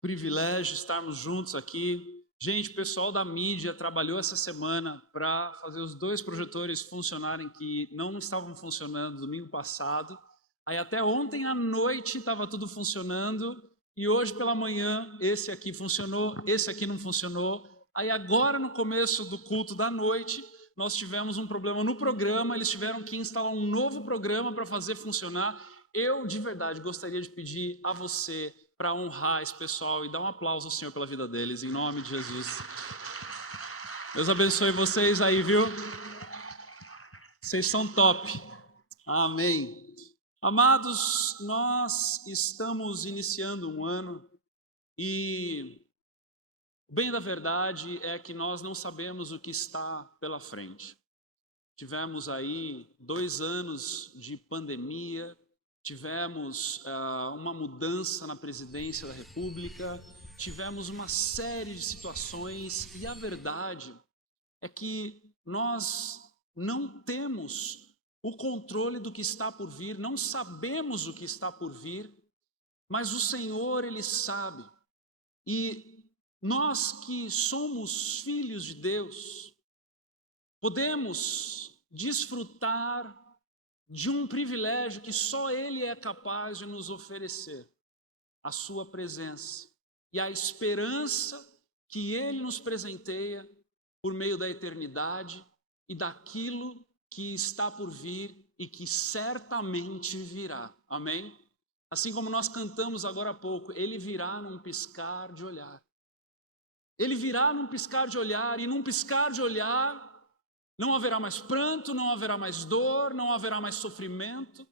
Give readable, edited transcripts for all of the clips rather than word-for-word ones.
Privilégio estarmos juntos aqui. Gente, o pessoal da mídia trabalhou essa semana para fazer os dois projetores funcionarem que não estavam funcionando domingo passado. Aí até ontem à noite estava tudo funcionando e hoje pela manhã esse aqui funcionou, esse aqui não funcionou. Aí agora no começo do culto da noite nós tivemos um problema no programa, eles tiveram que instalar um novo programa para fazer funcionar. Eu de verdade gostaria de pedir a você para honrar esse pessoal e dar um aplauso ao Senhor pela vida deles, em nome de Jesus. Deus abençoe vocês aí, viu? Vocês são top. Amém. Amados, nós estamos iniciando um ano e o bem da verdade é que nós não sabemos o que está pela frente. Tivemos aí 2 anos de pandemia, tivemos uma mudança na presidência da República, tivemos uma série de situações e a verdade é que nós não temos o controle do que está por vir, não sabemos o que está por vir, mas o Senhor, Ele sabe. E nós que somos filhos de Deus, podemos desfrutar de um privilégio que só Ele é capaz de nos oferecer, a sua presença e a esperança que Ele nos presenteia por meio da eternidade e daquilo que está por vir e que certamente virá, amém? Assim como nós cantamos agora há pouco, Ele virá num piscar de olhar. Ele virá num piscar de olhar, e num piscar de olhar não haverá mais pranto, não haverá mais dor, não haverá mais sofrimento.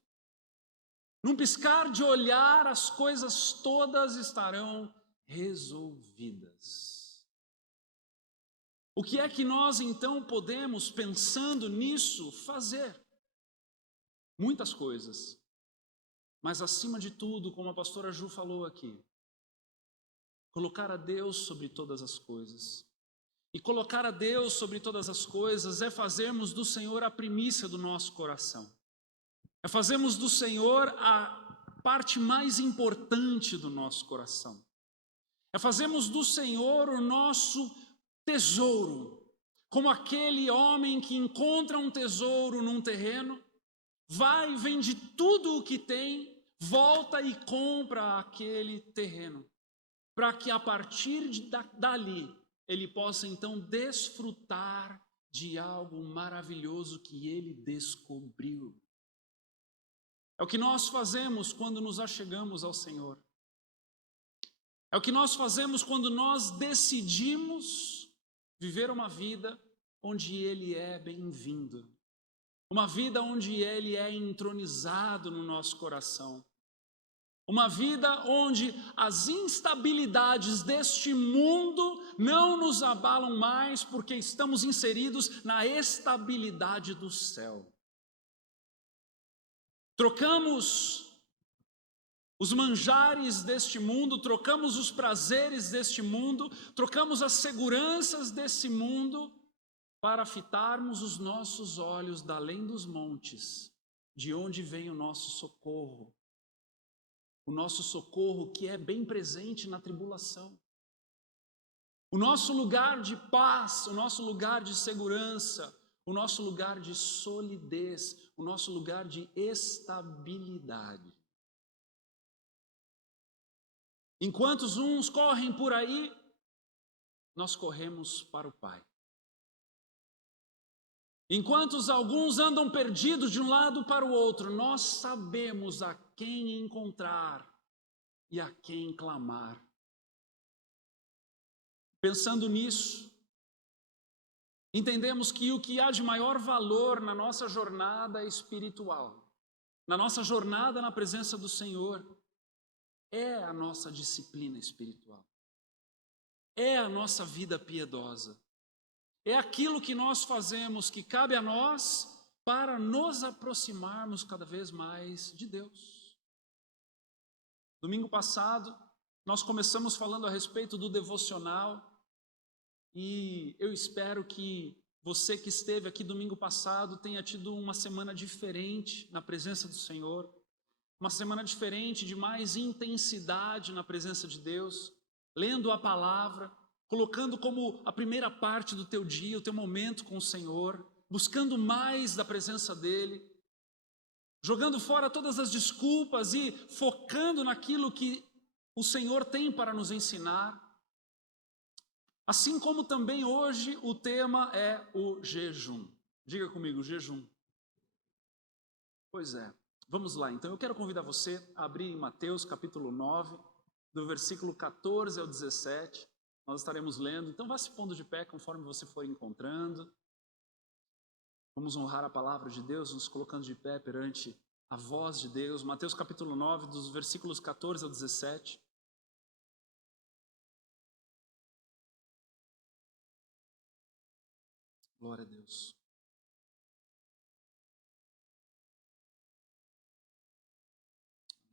Num piscar de olhar, as coisas todas estarão resolvidas. O que é que nós então podemos, pensando nisso, fazer? Muitas coisas. Mas acima de tudo, como a pastora Ju falou aqui, colocar a Deus sobre todas as coisas. E colocar a Deus sobre todas as coisas é fazermos do Senhor a primícia do nosso coração. É fazermos do Senhor a parte mais importante do nosso coração. É fazermos do Senhor o nosso tesouro. Como aquele homem que encontra um tesouro num terreno, vai, vende tudo o que tem, volta e compra aquele terreno. Para que a partir dali, ele possa então desfrutar de algo maravilhoso que ele descobriu. É o que nós fazemos quando nos achegamos ao Senhor. É o que nós fazemos quando nós decidimos viver uma vida onde Ele é bem-vindo. Uma vida onde Ele é entronizado no nosso coração. Uma vida onde as instabilidades deste mundo não nos abalam mais, porque estamos inseridos na estabilidade do céu. Trocamos os manjares deste mundo, trocamos os prazeres deste mundo, trocamos as seguranças desse mundo para fitarmos os nossos olhos da além dos montes, de onde vem o nosso socorro. O nosso socorro que é bem presente na tribulação. O nosso lugar de paz, o nosso lugar de segurança, o nosso lugar de solidez, o nosso lugar de estabilidade. Enquanto uns correm por aí, nós corremos para o Pai. Enquanto alguns andam perdidos de um lado para o outro, nós sabemos a quem encontrar e a quem clamar. Pensando nisso, entendemos que o que há de maior valor na nossa jornada espiritual, na nossa jornada na presença do Senhor, é a nossa disciplina espiritual, é a nossa vida piedosa. É aquilo que nós fazemos, que cabe a nós, para nos aproximarmos cada vez mais de Deus. Domingo passado, nós começamos falando a respeito do devocional, e eu espero que você que esteve aqui domingo passado tenha tido uma semana diferente na presença do Senhor, uma semana diferente, de mais intensidade na presença de Deus. lendo a palavra, colocando como a primeira parte do teu dia, o teu momento com o Senhor, buscando mais da presença dEle, jogando fora todas as desculpas e focando naquilo que o Senhor tem para nos ensinar. Assim como também hoje o tema é o jejum. Diga comigo, jejum. Pois é, vamos lá. Então eu quero convidar você a abrir em Mateus capítulo 9, do versículo 14 ao 17. Nós estaremos lendo, então vá se pondo de pé conforme você for encontrando. Vamos honrar a palavra de Deus, nos colocando de pé perante a voz de Deus. Mateus capítulo 9, dos versículos 14 ao 17. Glória a Deus.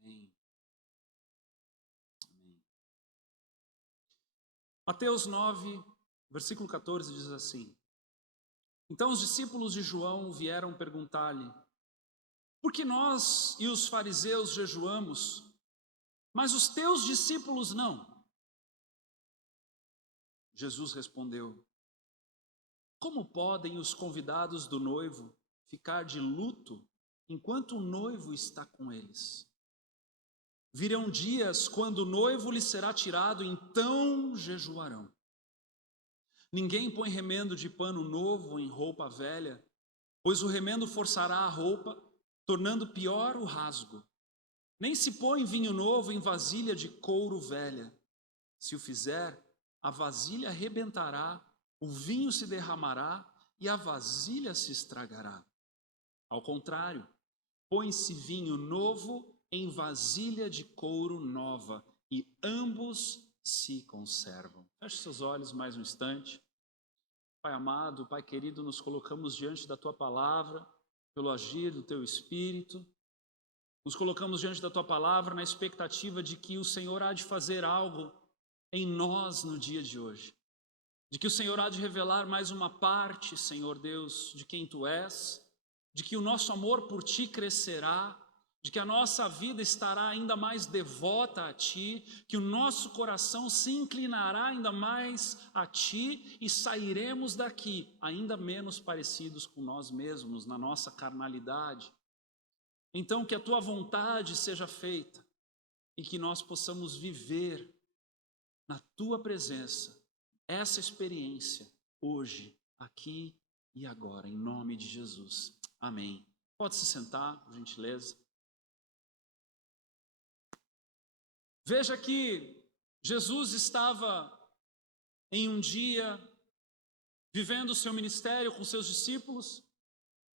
Amém. Amém. Mateus 9, versículo 14 diz assim: Então os discípulos de João vieram perguntar-lhe: Por que nós e os fariseus jejuamos, mas os teus discípulos não? Jesus respondeu: Como podem os convidados do noivo ficar de luto enquanto o noivo está com eles? Virão dias quando o noivo lhes será tirado, então jejuarão. Ninguém põe remendo de pano novo em roupa velha, pois o remendo forçará a roupa, tornando pior o rasgo. Nem se põe vinho novo em vasilha de couro velha. Se o fizer, a vasilha arrebentará, o vinho se derramará e a vasilha se estragará. Ao contrário, põe-se vinho novo em vasilha de couro nova, e ambos se conservam. Feche seus olhos mais um instante. Pai amado, Pai querido, nos colocamos diante da Tua palavra, pelo agir do Teu Espírito. Nos colocamos diante da Tua palavra na expectativa de que o Senhor há de fazer algo em nós no dia de hoje. De que o Senhor há de revelar mais uma parte, Senhor Deus, de quem Tu és, de que o nosso amor por Ti crescerá, de que a nossa vida estará ainda mais devota a Ti, que o nosso coração se inclinará ainda mais a Ti e sairemos daqui ainda menos parecidos com nós mesmos, na nossa carnalidade. Então que a Tua vontade seja feita e que nós possamos viver na Tua presença essa experiência hoje, aqui e agora, em nome de Jesus. Amém. Pode se sentar, por gentileza. Veja que Jesus estava em um dia vivendo o seu ministério com seus discípulos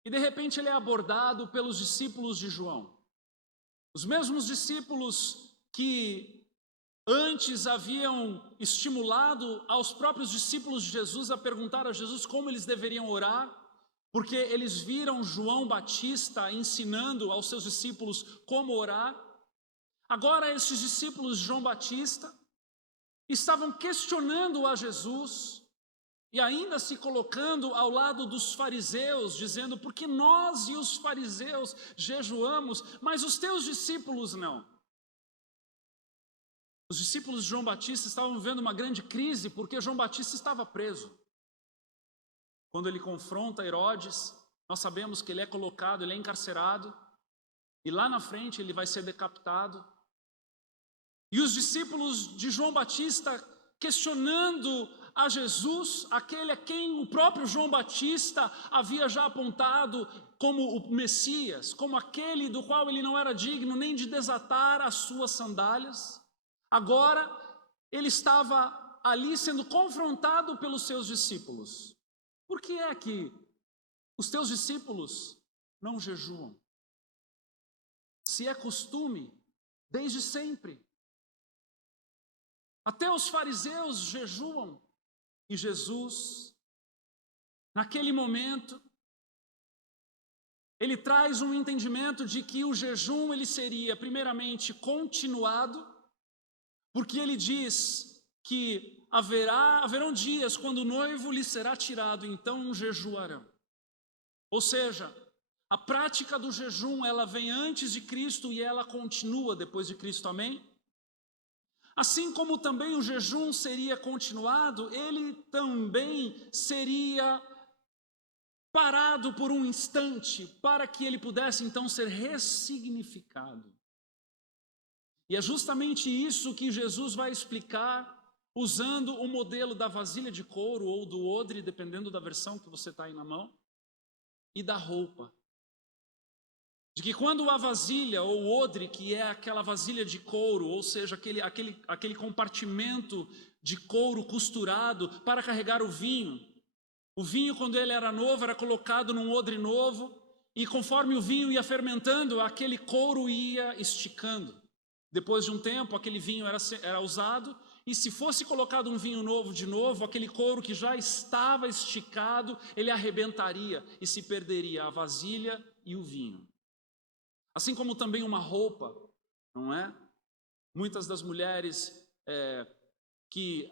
e de repente ele é abordado pelos discípulos de João. Os mesmos discípulos que antes haviam estimulado aos próprios discípulos de Jesus a perguntar a Jesus como eles deveriam orar, porque eles viram João Batista ensinando aos seus discípulos como orar. Agora esses discípulos de João Batista estavam questionando a Jesus e ainda se colocando ao lado dos fariseus, dizendo: por que nós e os fariseus jejuamos, mas os teus discípulos não? Os discípulos de João Batista estavam vivendo uma grande crise porque João Batista estava preso. Quando ele confronta Herodes, nós sabemos que ele é colocado, ele é encarcerado, e lá na frente ele vai ser decapitado. E os discípulos de João Batista questionando a Jesus, aquele a quem o próprio João Batista havia já apontado como o Messias, como aquele do qual ele não era digno nem de desatar as suas sandálias. Agora ele estava ali sendo confrontado pelos seus discípulos. Por que é que os teus discípulos não jejuam? Se é costume, desde sempre. Até os fariseus jejuam. E Jesus, naquele momento, ele traz um entendimento de que o jejum ele seria primeiramente continuado, porque ele diz que haverão dias quando o noivo lhe será tirado, então jejuarão. Ou seja, a prática do jejum ela vem antes de Cristo e ela continua depois de Cristo, amém? Assim como também o jejum seria continuado, ele também seria parado por um instante, para que ele pudesse então ser ressignificado. E é justamente isso que Jesus vai explicar, usando o modelo da vasilha de couro ou do odre, dependendo da versão que você está aí na mão, e da roupa. De que quando a vasilha ou odre, que é aquela vasilha de couro, ou seja, aquele compartimento de couro costurado para carregar o vinho, quando ele era novo, era colocado num odre novo, e conforme o vinho ia fermentando, aquele couro ia esticando. Depois de um tempo, aquele vinho era usado, e se fosse colocado um vinho novo de novo, aquele couro que já estava esticado, ele arrebentaria e se perderia a vasilha e o vinho. Assim como também uma roupa, não é? Muitas das mulheres que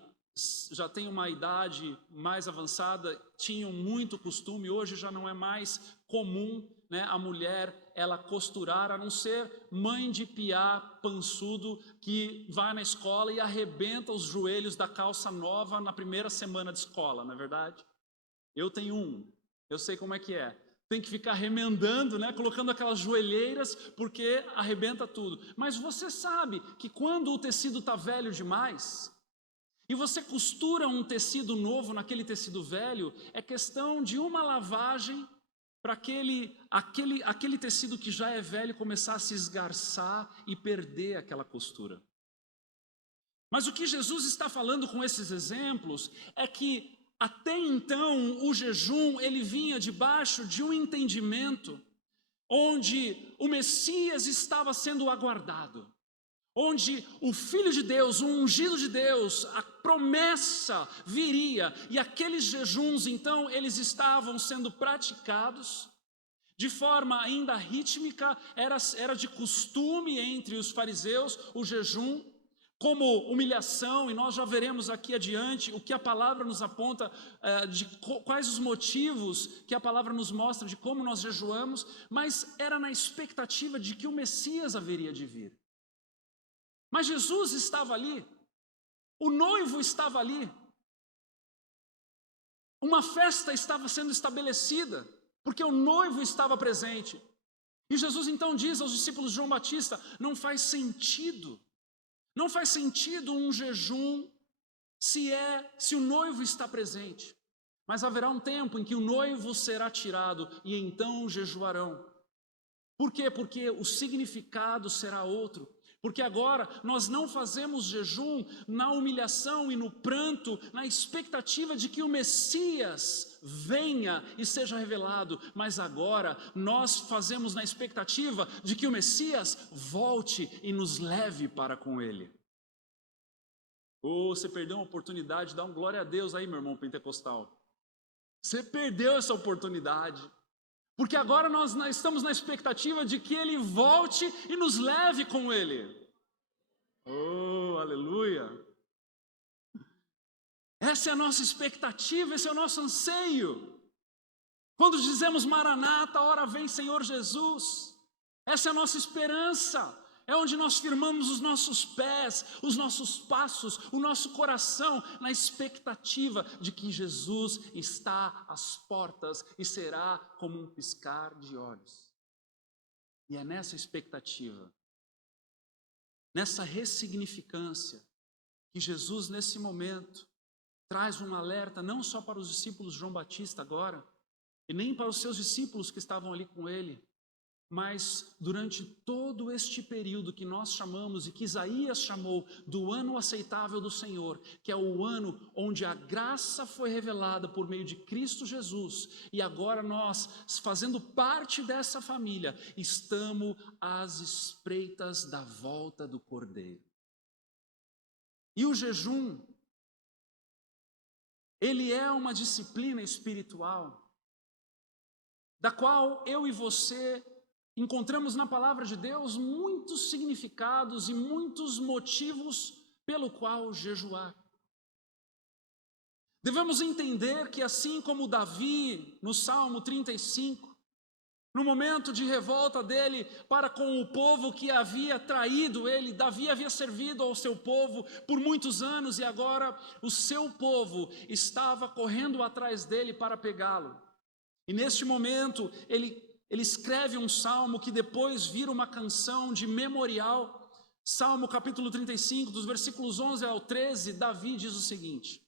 já têm uma idade mais avançada tinham muito costume, hoje já não é mais comum, né, a mulher ela costurar, a não ser mãe de piá pançudo que vai na escola e arrebenta os joelhos da calça nova na primeira semana de escola, não é verdade? Eu tenho eu sei como é que é. Tem que ficar remendando, né, colocando aquelas joelheiras, porque arrebenta tudo. Mas você sabe que quando o tecido está velho demais, e você costura um tecido novo naquele tecido velho, é questão de uma lavagem para aquele tecido que já é velho começar a se esgarçar e perder aquela costura. Mas o que Jesus está falando com esses exemplos é que até então o jejum ele vinha debaixo de um entendimento onde o Messias estava sendo aguardado, onde o Filho de Deus, o ungido de Deus, a promessa viria, e aqueles jejuns então eles estavam sendo praticados de forma ainda rítmica, era de costume entre os fariseus o jejum, como humilhação, e nós já veremos aqui adiante o que a palavra nos aponta, quais os motivos que a palavra nos mostra de como nós jejuamos, mas era na expectativa de que o Messias haveria de vir. Mas Jesus estava ali, o noivo estava ali, uma festa estava sendo estabelecida, porque o noivo estava presente. E Jesus então diz aos discípulos de João Batista: não faz sentido um jejum se o noivo está presente. Mas haverá um tempo em que o noivo será tirado e então jejuarão. Por quê? Porque o significado será outro. Porque agora nós não fazemos jejum na humilhação e no pranto, na expectativa de que o Messias venha e seja revelado, mas agora nós fazemos na expectativa de que o Messias volte e nos leve para com Ele. Você perdeu uma oportunidade, dá um glória a Deus aí, meu irmão pentecostal. Você perdeu essa oportunidade. Porque agora nós estamos na expectativa de que Ele volte e nos leve com Ele. Oh, aleluia! Essa é a nossa expectativa, esse é o nosso anseio. Quando dizemos Maranata, ora vem Senhor Jesus. Essa é a nossa esperança. É onde nós firmamos os nossos pés, os nossos passos, o nosso coração, na expectativa de que Jesus está às portas e será como um piscar de olhos. E é nessa expectativa, nessa ressignificância, que Jesus nesse momento traz um alerta não só para os discípulos de João Batista agora, e nem para os seus discípulos que estavam ali com ele, mas durante todo este período que nós chamamos e que Isaías chamou do ano aceitável do Senhor, que é o ano onde a graça foi revelada por meio de Cristo Jesus, e agora nós, fazendo parte dessa família, estamos às espreitas da volta do Cordeiro. E o jejum, ele é uma disciplina espiritual, da qual eu e você encontramos na palavra de Deus muitos significados e muitos motivos pelo qual jejuar. Devemos entender que assim como Davi, no Salmo 35, no momento de revolta dele para com o povo que havia traído ele. Davi havia servido ao seu povo por muitos anos e agora o seu povo estava correndo atrás dele para pegá-lo. E neste momento ele escreve um salmo que depois vira uma canção de memorial. Salmo capítulo 35, dos versículos 11 ao 13, Davi diz o seguinte: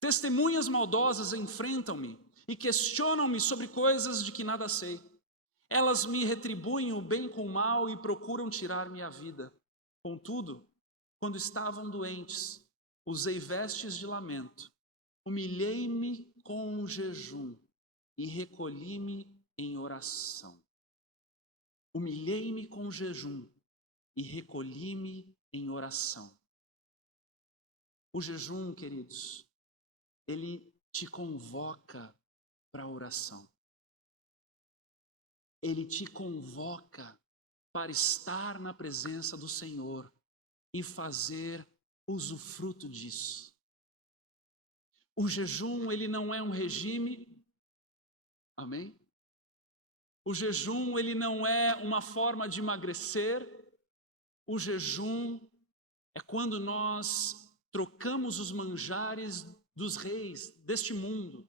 testemunhas maldosas enfrentam-me e questionam-me sobre coisas de que nada sei. Elas me retribuem o bem com o mal e procuram tirar-me a vida. Contudo, quando estavam doentes, usei vestes de lamento, humilhei-me com jejum e recolhi-me em oração. Humilhei-me com jejum e recolhi-me em oração. O jejum, queridos, ele te convoca para a oração. Ele te convoca para estar na presença do Senhor e fazer usufruto disso. O jejum, ele não é um regime, amém? O jejum, ele não é uma forma de emagrecer. O jejum é quando nós trocamos os manjares dos reis deste mundo,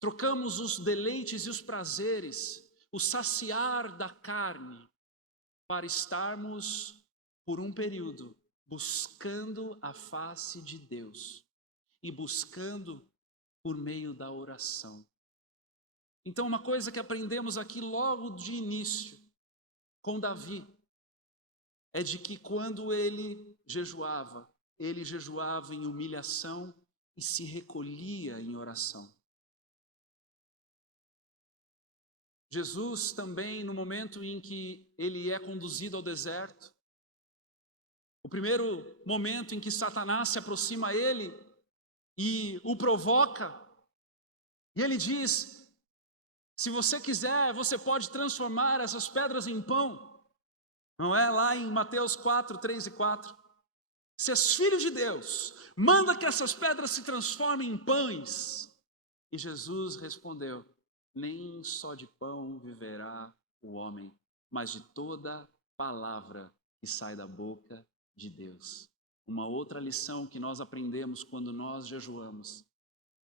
trocamos os deleites e os prazeres, o saciar da carne, para estarmos por um período buscando a face de Deus e buscando por meio da oração. Então, uma coisa que aprendemos aqui logo de início com Davi é de que quando ele jejuava em humilhação e se recolhia em oração. Jesus também, no momento em que ele é conduzido ao deserto, o primeiro momento em que Satanás se aproxima a ele e o provoca, e ele diz: se você quiser, você pode transformar essas pedras em pão. Não é? Lá em Mateus 4, 3 e 4. Se és filho de Deus, manda que essas pedras se transformem em pães. E Jesus respondeu: nem só de pão viverá o homem, mas de toda palavra que sai da boca de Deus. Uma outra lição que nós aprendemos quando nós jejuamos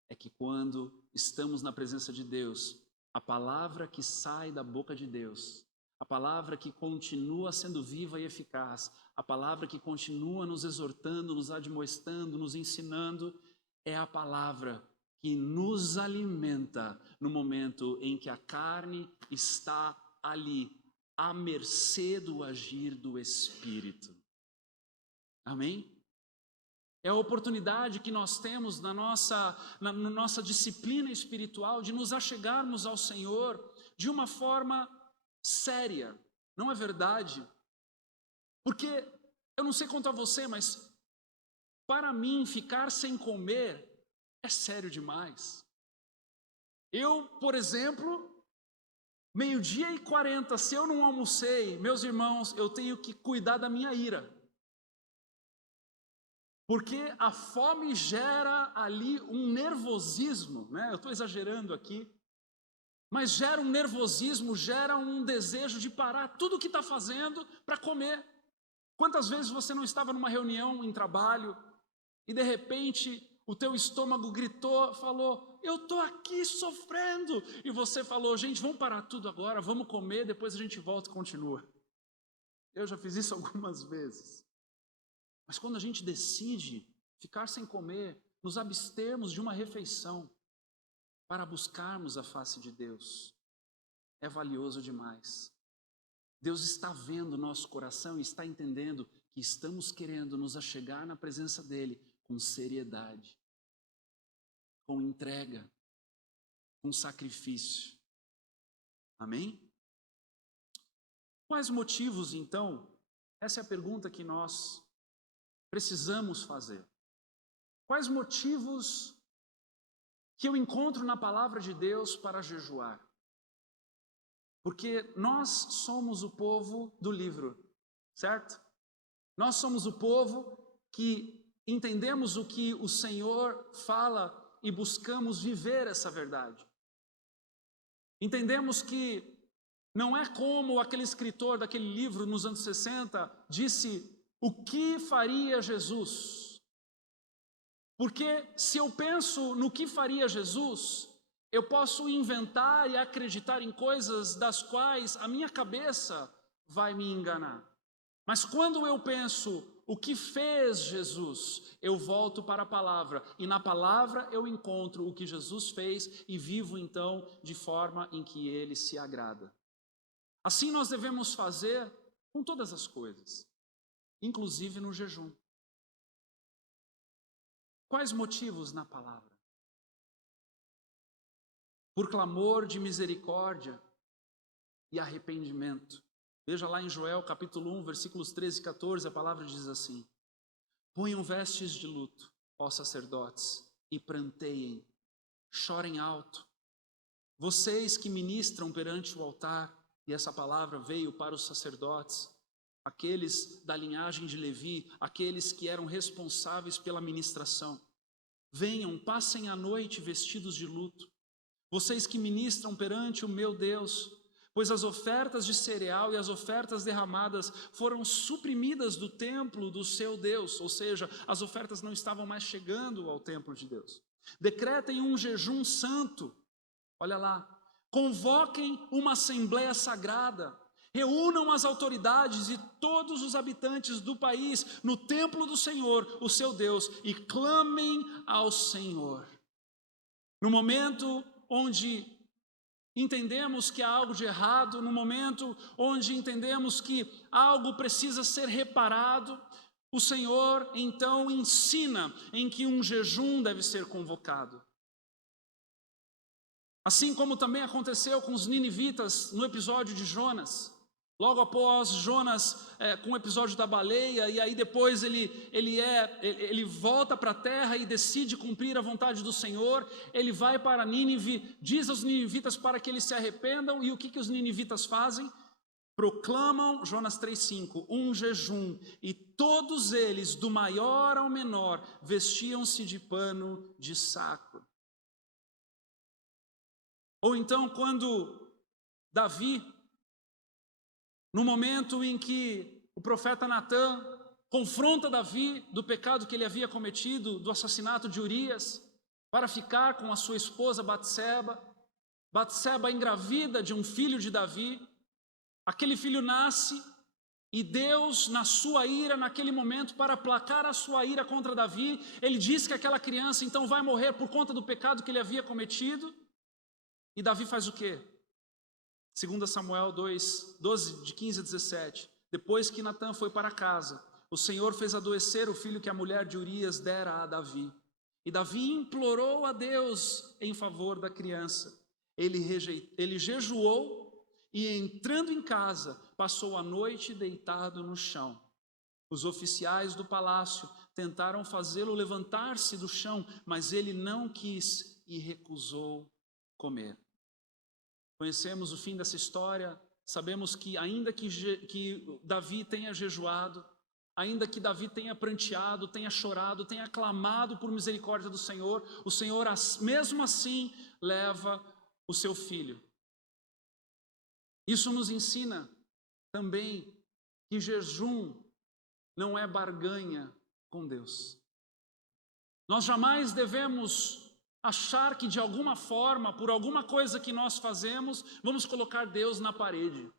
é que quando estamos na presença de Deus, a palavra que sai da boca de Deus, a palavra que continua sendo viva e eficaz, a palavra que continua nos exortando, nos admoestando, nos ensinando, é a palavra que nos alimenta no momento em que a carne está ali, à mercê do agir do Espírito. Amém? É a oportunidade que nós temos na nossa disciplina espiritual de nos achegarmos ao Senhor de uma forma séria, não é verdade? Porque, eu não sei quanto a você, mas para mim ficar sem comer é sério demais. Eu, por exemplo, 12:40, se eu não almocei, meus irmãos, eu tenho que cuidar da minha ira. Porque a fome gera ali um nervosismo, né? Eu estou exagerando aqui, mas gera um nervosismo, gera um desejo de parar tudo o que está fazendo para comer. Quantas vezes você não estava numa reunião em trabalho e de repente o teu estômago gritou, falou: eu estou aqui sofrendo, e você falou: gente, vamos parar tudo agora, vamos comer, depois a gente volta e continua. Eu já fiz isso algumas vezes. Mas quando a gente decide ficar sem comer, nos abstermos de uma refeição para buscarmos a face de Deus, é valioso demais. Deus está vendo o nosso coração e está entendendo que estamos querendo nos achegar na presença dEle com seriedade, com entrega, com sacrifício. Amém? Quais motivos, então? Essa é a pergunta que nós precisamos fazer. Quais motivos que eu encontro na palavra de Deus para jejuar? Porque nós somos o povo do livro, certo? Nós somos o povo que entendemos o que o Senhor fala e buscamos viver essa verdade. Entendemos que Não é como aquele escritor daquele livro nos anos 60 disse: o que faria Jesus? Porque se eu penso no que faria Jesus, eu posso inventar e acreditar em coisas das quais a minha cabeça vai me enganar. Mas quando eu penso o que fez Jesus, eu volto para a palavra, e na palavra eu encontro o que Jesus fez e vivo então de forma em que ele se agrada. Assim nós devemos fazer com todas as coisas, inclusive no jejum. Quais motivos na palavra? Por clamor de misericórdia e arrependimento. Veja lá em Joel capítulo 1, versículos 13 e 14, a palavra diz assim: ponham vestes de luto, ó sacerdotes, e pranteiem, chorem alto. Vocês que ministram perante o altar, e essa palavra veio para os sacerdotes, aqueles da linhagem de Levi, aqueles que eram responsáveis pela ministração. Venham, passem a noite vestidos de luto. Vocês que ministram perante o meu Deus, pois as ofertas de cereal e as ofertas derramadas foram suprimidas do templo do seu Deus, ou seja, as ofertas não estavam mais chegando ao templo de Deus. Decretem um jejum santo, olha lá, convoquem uma assembleia sagrada, reúnam as autoridades e todos os habitantes do país no templo do Senhor, o seu Deus, e clamem ao Senhor. No momento onde entendemos que há algo de errado, no momento onde entendemos que algo precisa ser reparado, o Senhor então ensina em que um jejum deve ser convocado. Assim como também aconteceu com os ninivitas no episódio de Jonas. Logo após Jonas, com o episódio da baleia, e aí depois ele volta para a terra e decide cumprir a vontade do Senhor. Ele vai para Nínive, diz aos ninivitas para que eles se arrependam, e o que os ninivitas fazem? Proclamam, Jonas 3,5, um jejum, e todos eles, do maior ao menor, vestiam-se de pano de saco. Ou então quando Davi, no momento em que o profeta Natã confronta Davi do pecado que ele havia cometido, do assassinato de Urias, para ficar com a sua esposa Batseba, Batseba engravida de um filho de Davi, aquele filho nasce e Deus, na sua ira, naquele momento, para aplacar a sua ira contra Davi, ele diz que aquela criança então vai morrer por conta do pecado que ele havia cometido, e Davi faz o quê? 2 Samuel 2, 12, de 15 a 17. Depois que Natã foi para casa, o Senhor fez adoecer o filho que a mulher de Urias dera a Davi. E Davi implorou a Deus em favor da criança. Ele jejuou e, entrando em casa, passou a noite deitado no chão. Os oficiais do palácio tentaram fazê-lo levantar-se do chão, mas ele não quis e recusou comer. Conhecemos o fim dessa história, sabemos que ainda que Davi tenha jejuado, ainda que Davi tenha pranteado, tenha chorado, tenha clamado por misericórdia do Senhor, o Senhor mesmo assim leva o seu filho. Isso nos ensina também que jejum não é barganha com Deus. Nós jamais devemos achar que de alguma forma, por alguma coisa que nós fazemos, vamos colocar Deus na parede,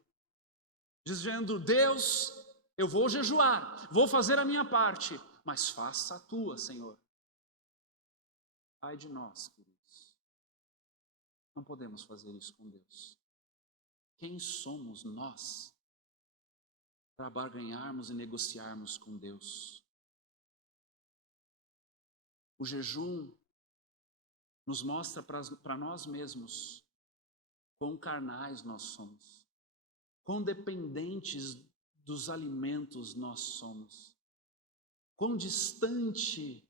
dizendo: Deus, eu vou jejuar, vou fazer a minha parte, mas faça a tua, Senhor. Ai de nós, queridos, não podemos fazer isso com Deus. Quem somos nós para barganharmos e negociarmos com Deus? O jejum nos mostra para nós mesmos quão carnais nós somos, quão dependentes dos alimentos nós somos, quão distante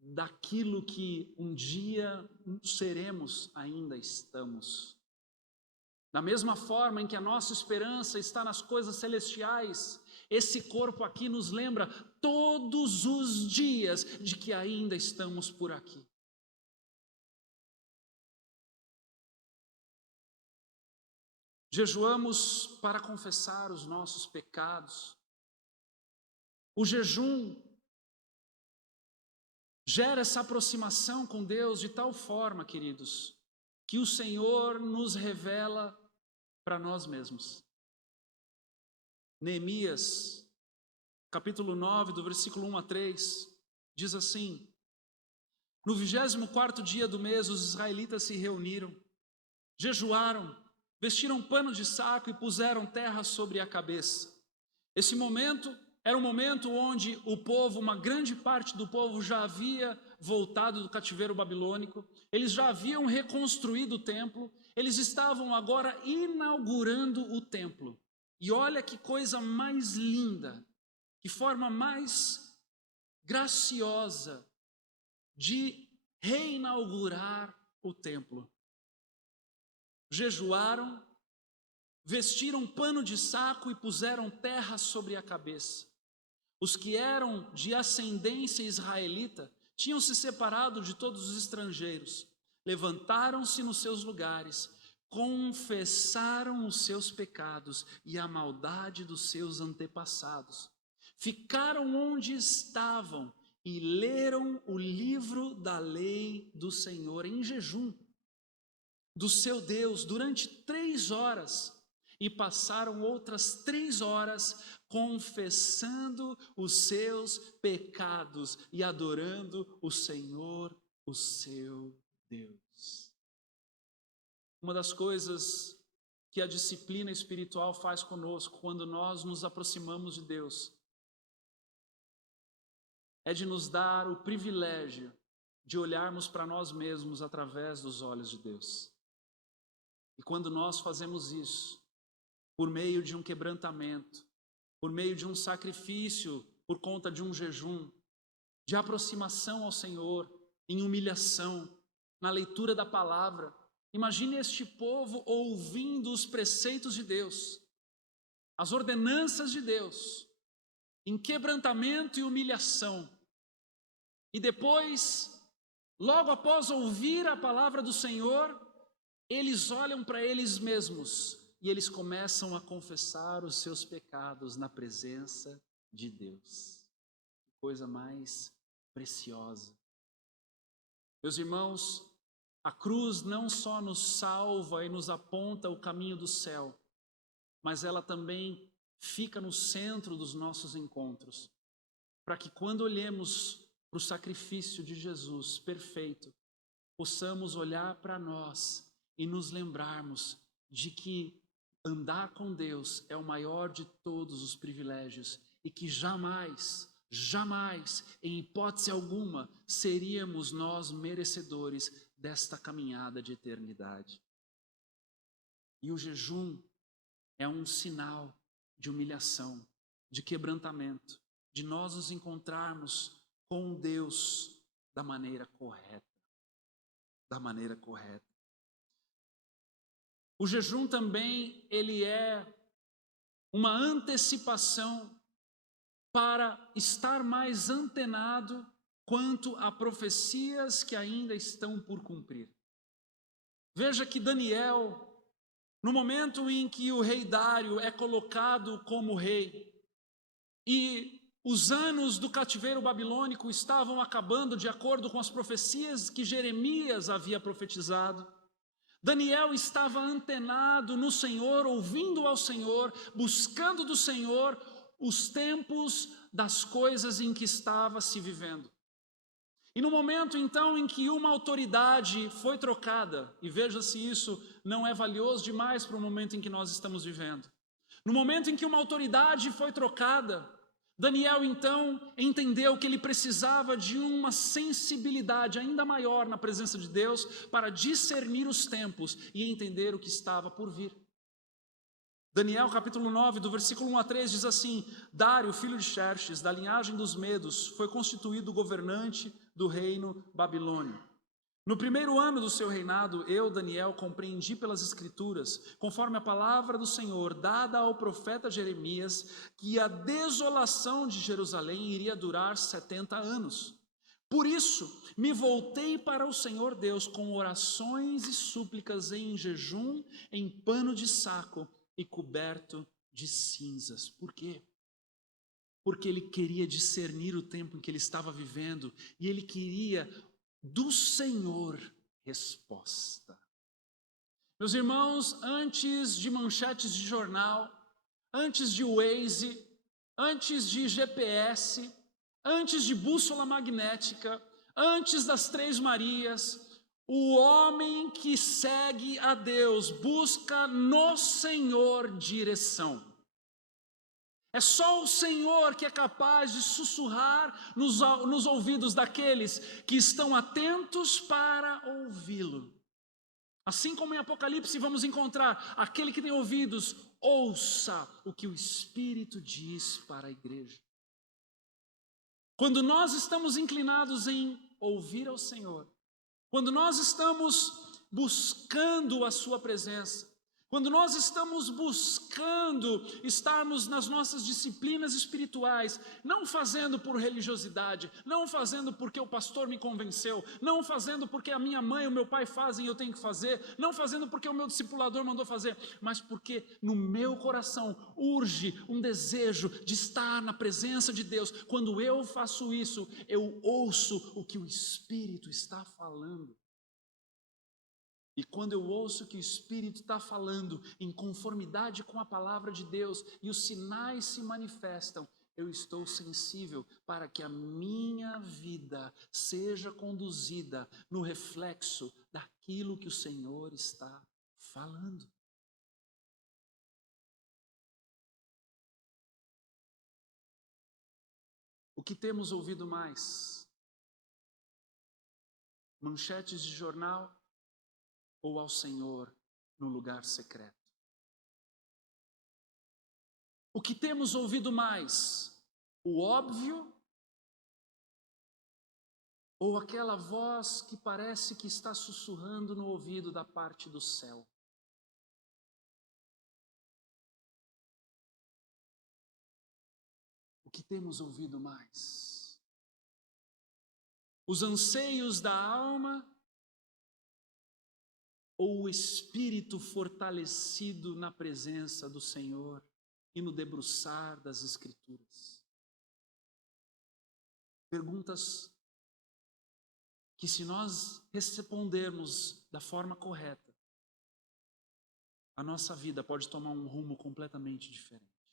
daquilo que um dia seremos ainda estamos. Da mesma forma em que a nossa esperança está nas coisas celestiais, esse corpo aqui nos lembra todos os dias de que ainda estamos por aqui. Jejuamos para confessar os nossos pecados. O jejum gera essa aproximação com Deus de tal forma, queridos, que o Senhor nos revela para nós mesmos. Neemias, capítulo 9, do versículo 1 a 3, diz assim: no 24º dia do mês, os israelitas se reuniram, jejuaram, vestiram pano de saco e puseram terra sobre a cabeça. Esse momento era um momento onde o povo, uma grande parte do povo já havia voltado do cativeiro babilônico, eles já haviam reconstruído o templo, eles estavam agora inaugurando o templo. E olha que coisa mais linda, que forma mais graciosa de reinaugurar o templo. Jejuaram, vestiram pano de saco e puseram terra sobre a cabeça. Os que eram de ascendência israelita tinham se separado de todos os estrangeiros, levantaram-se nos seus lugares, confessaram os seus pecados e a maldade dos seus antepassados. Ficaram onde estavam e leram o livro da lei do Senhor em jejum, do seu Deus, durante 3 horas, e passaram outras 3 horas confessando os seus pecados e adorando o Senhor, o seu Deus. Uma das coisas que a disciplina espiritual faz conosco quando nós nos aproximamos de Deus é de nos dar o privilégio de olharmos para nós mesmos através dos olhos de Deus. E quando nós fazemos isso, por meio de um quebrantamento, por meio de um sacrifício, por conta de um jejum, de aproximação ao Senhor, em humilhação, na leitura da palavra, imagine este povo ouvindo os preceitos de Deus, as ordenanças de Deus, em quebrantamento e humilhação. E depois, logo após ouvir a palavra do Senhor, eles olham para eles mesmos e eles começam a confessar os seus pecados na presença de Deus. Coisa mais preciosa. Meus irmãos, a cruz não só nos salva e nos aponta o caminho do céu, mas ela também fica no centro dos nossos encontros, para que quando olhemos para o sacrifício de Jesus perfeito, possamos olhar para nós e nos lembrarmos de que andar com Deus é o maior de todos os privilégios e que jamais, em hipótese alguma, seríamos nós merecedores desta caminhada de eternidade. E o jejum é um sinal de humilhação, de quebrantamento, de nós nos encontrarmos com Deus da maneira correta. Da maneira correta. O jejum também, ele é uma antecipação para estar mais antenado quanto a profecias que ainda estão por cumprir. Veja que Daniel, no momento em que o rei Dário é colocado como rei, e os anos do cativeiro babilônico estavam acabando de acordo com as profecias que Jeremias havia profetizado, Daniel estava antenado no Senhor, ouvindo ao Senhor, buscando do Senhor os tempos das coisas em que estava se vivendo. E no momento então em que uma autoridade foi trocada, e veja se isso não é valioso demais para o momento em que nós estamos vivendo. No momento em que uma autoridade foi trocada, Daniel então entendeu que ele precisava de uma sensibilidade ainda maior na presença de Deus para discernir os tempos e entender o que estava por vir. Daniel capítulo 9, do versículo 1 a 3 diz assim: Dário, filho de Xerxes, da linhagem dos Medos, foi constituído governante do reino babilônio. No 1º ano do seu reinado, eu, Daniel, compreendi pelas Escrituras, conforme a palavra do Senhor dada ao profeta Jeremias, que a desolação de Jerusalém iria durar 70 anos. Por isso, me voltei para o Senhor Deus com orações e súplicas em jejum, em pano de saco e coberto de cinzas. Por quê? Porque ele queria discernir o tempo em que ele estava vivendo e ele queria do Senhor resposta. Meus irmãos, antes de manchetes de jornal, antes de Waze, antes de GPS, antes de bússola magnética, antes das Três Marias, o homem que segue a Deus busca no Senhor direção. É só o Senhor que é capaz de sussurrar nos ouvidos daqueles que estão atentos para ouvi-lo. Assim como em Apocalipse vamos encontrar aquele que tem ouvidos, ouça o que o Espírito diz para a igreja. Quando nós estamos inclinados em ouvir ao Senhor, quando nós estamos buscando a sua presença, quando nós estamos buscando estarmos nas nossas disciplinas espirituais, não fazendo por religiosidade, não fazendo porque o pastor me convenceu, não fazendo porque a minha mãe e o meu pai fazem e eu tenho que fazer, não fazendo porque o meu discipulador mandou fazer, mas porque no meu coração urge um desejo de estar na presença de Deus. Quando eu faço isso, eu ouço o que o Espírito está falando. E quando eu ouço que o Espírito está falando em conformidade com a palavra de Deus e os sinais se manifestam, eu estou sensível para que a minha vida seja conduzida no reflexo daquilo que o Senhor está falando. O que temos ouvido mais? Manchetes de jornal? Ou ao Senhor no lugar secreto? O que temos ouvido mais? O óbvio? Ou aquela voz que parece que está sussurrando no ouvido da parte do céu? O que temos ouvido mais? Os anseios da alma? Ou o espírito fortalecido na presença do Senhor e no debruçar das Escrituras? Perguntas que, se nós respondermos da forma correta, a nossa vida pode tomar um rumo completamente diferente.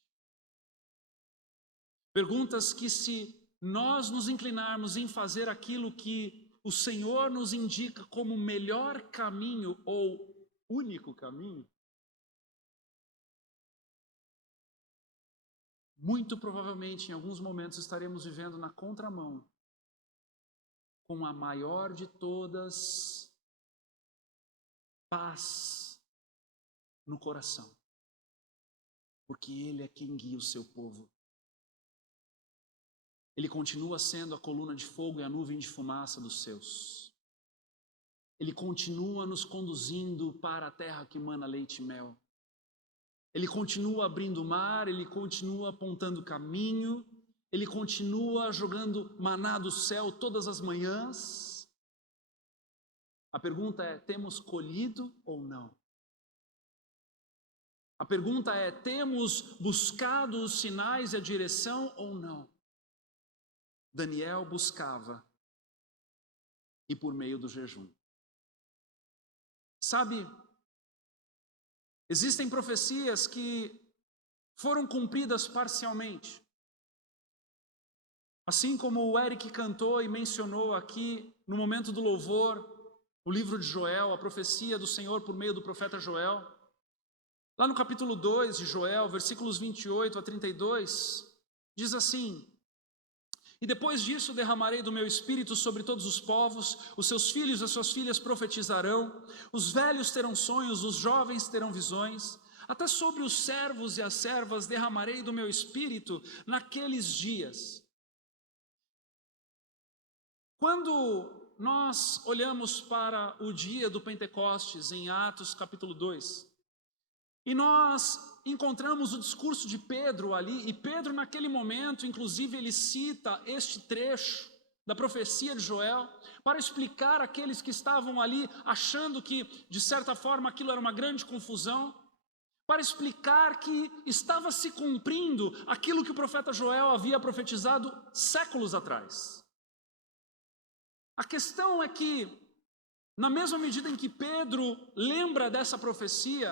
Perguntas que, se nós nos inclinarmos em fazer aquilo que o Senhor nos indica como melhor caminho ou único caminho, muito provavelmente em alguns momentos estaremos vivendo na contramão com a maior de todas paz no coração, porque Ele é quem guia o seu povo. Ele continua sendo a coluna de fogo e a nuvem de fumaça dos seus. Ele continua nos conduzindo para a terra que mana leite e mel. Ele continua abrindo o mar, Ele continua apontando o caminho, Ele continua jogando maná do céu todas as manhãs. A pergunta é: temos colhido ou não? A pergunta é: temos buscado os sinais e a direção ou não? Daniel buscava, e por meio do jejum. Sabe, existem profecias que foram cumpridas parcialmente. Assim como o Eric cantou e mencionou aqui no momento do louvor, o livro de Joel, a profecia do Senhor por meio do profeta Joel. Lá no capítulo 2 de Joel, versículos 28 a 32, diz assim: e depois disso derramarei do meu espírito sobre todos os povos, os seus filhos e as suas filhas profetizarão, os velhos terão sonhos, os jovens terão visões, até sobre os servos e as servas derramarei do meu espírito naqueles dias. Quando nós olhamos para o dia do Pentecostes em Atos capítulo 2, e nós encontramos o discurso de Pedro ali, e Pedro naquele momento, inclusive, ele cita este trecho da profecia de Joel, para explicar àqueles que estavam ali achando que, de certa forma, aquilo era uma grande confusão, para explicar que estava se cumprindo aquilo que o profeta Joel havia profetizado séculos atrás. A questão é que, na mesma medida em que Pedro lembra dessa profecia,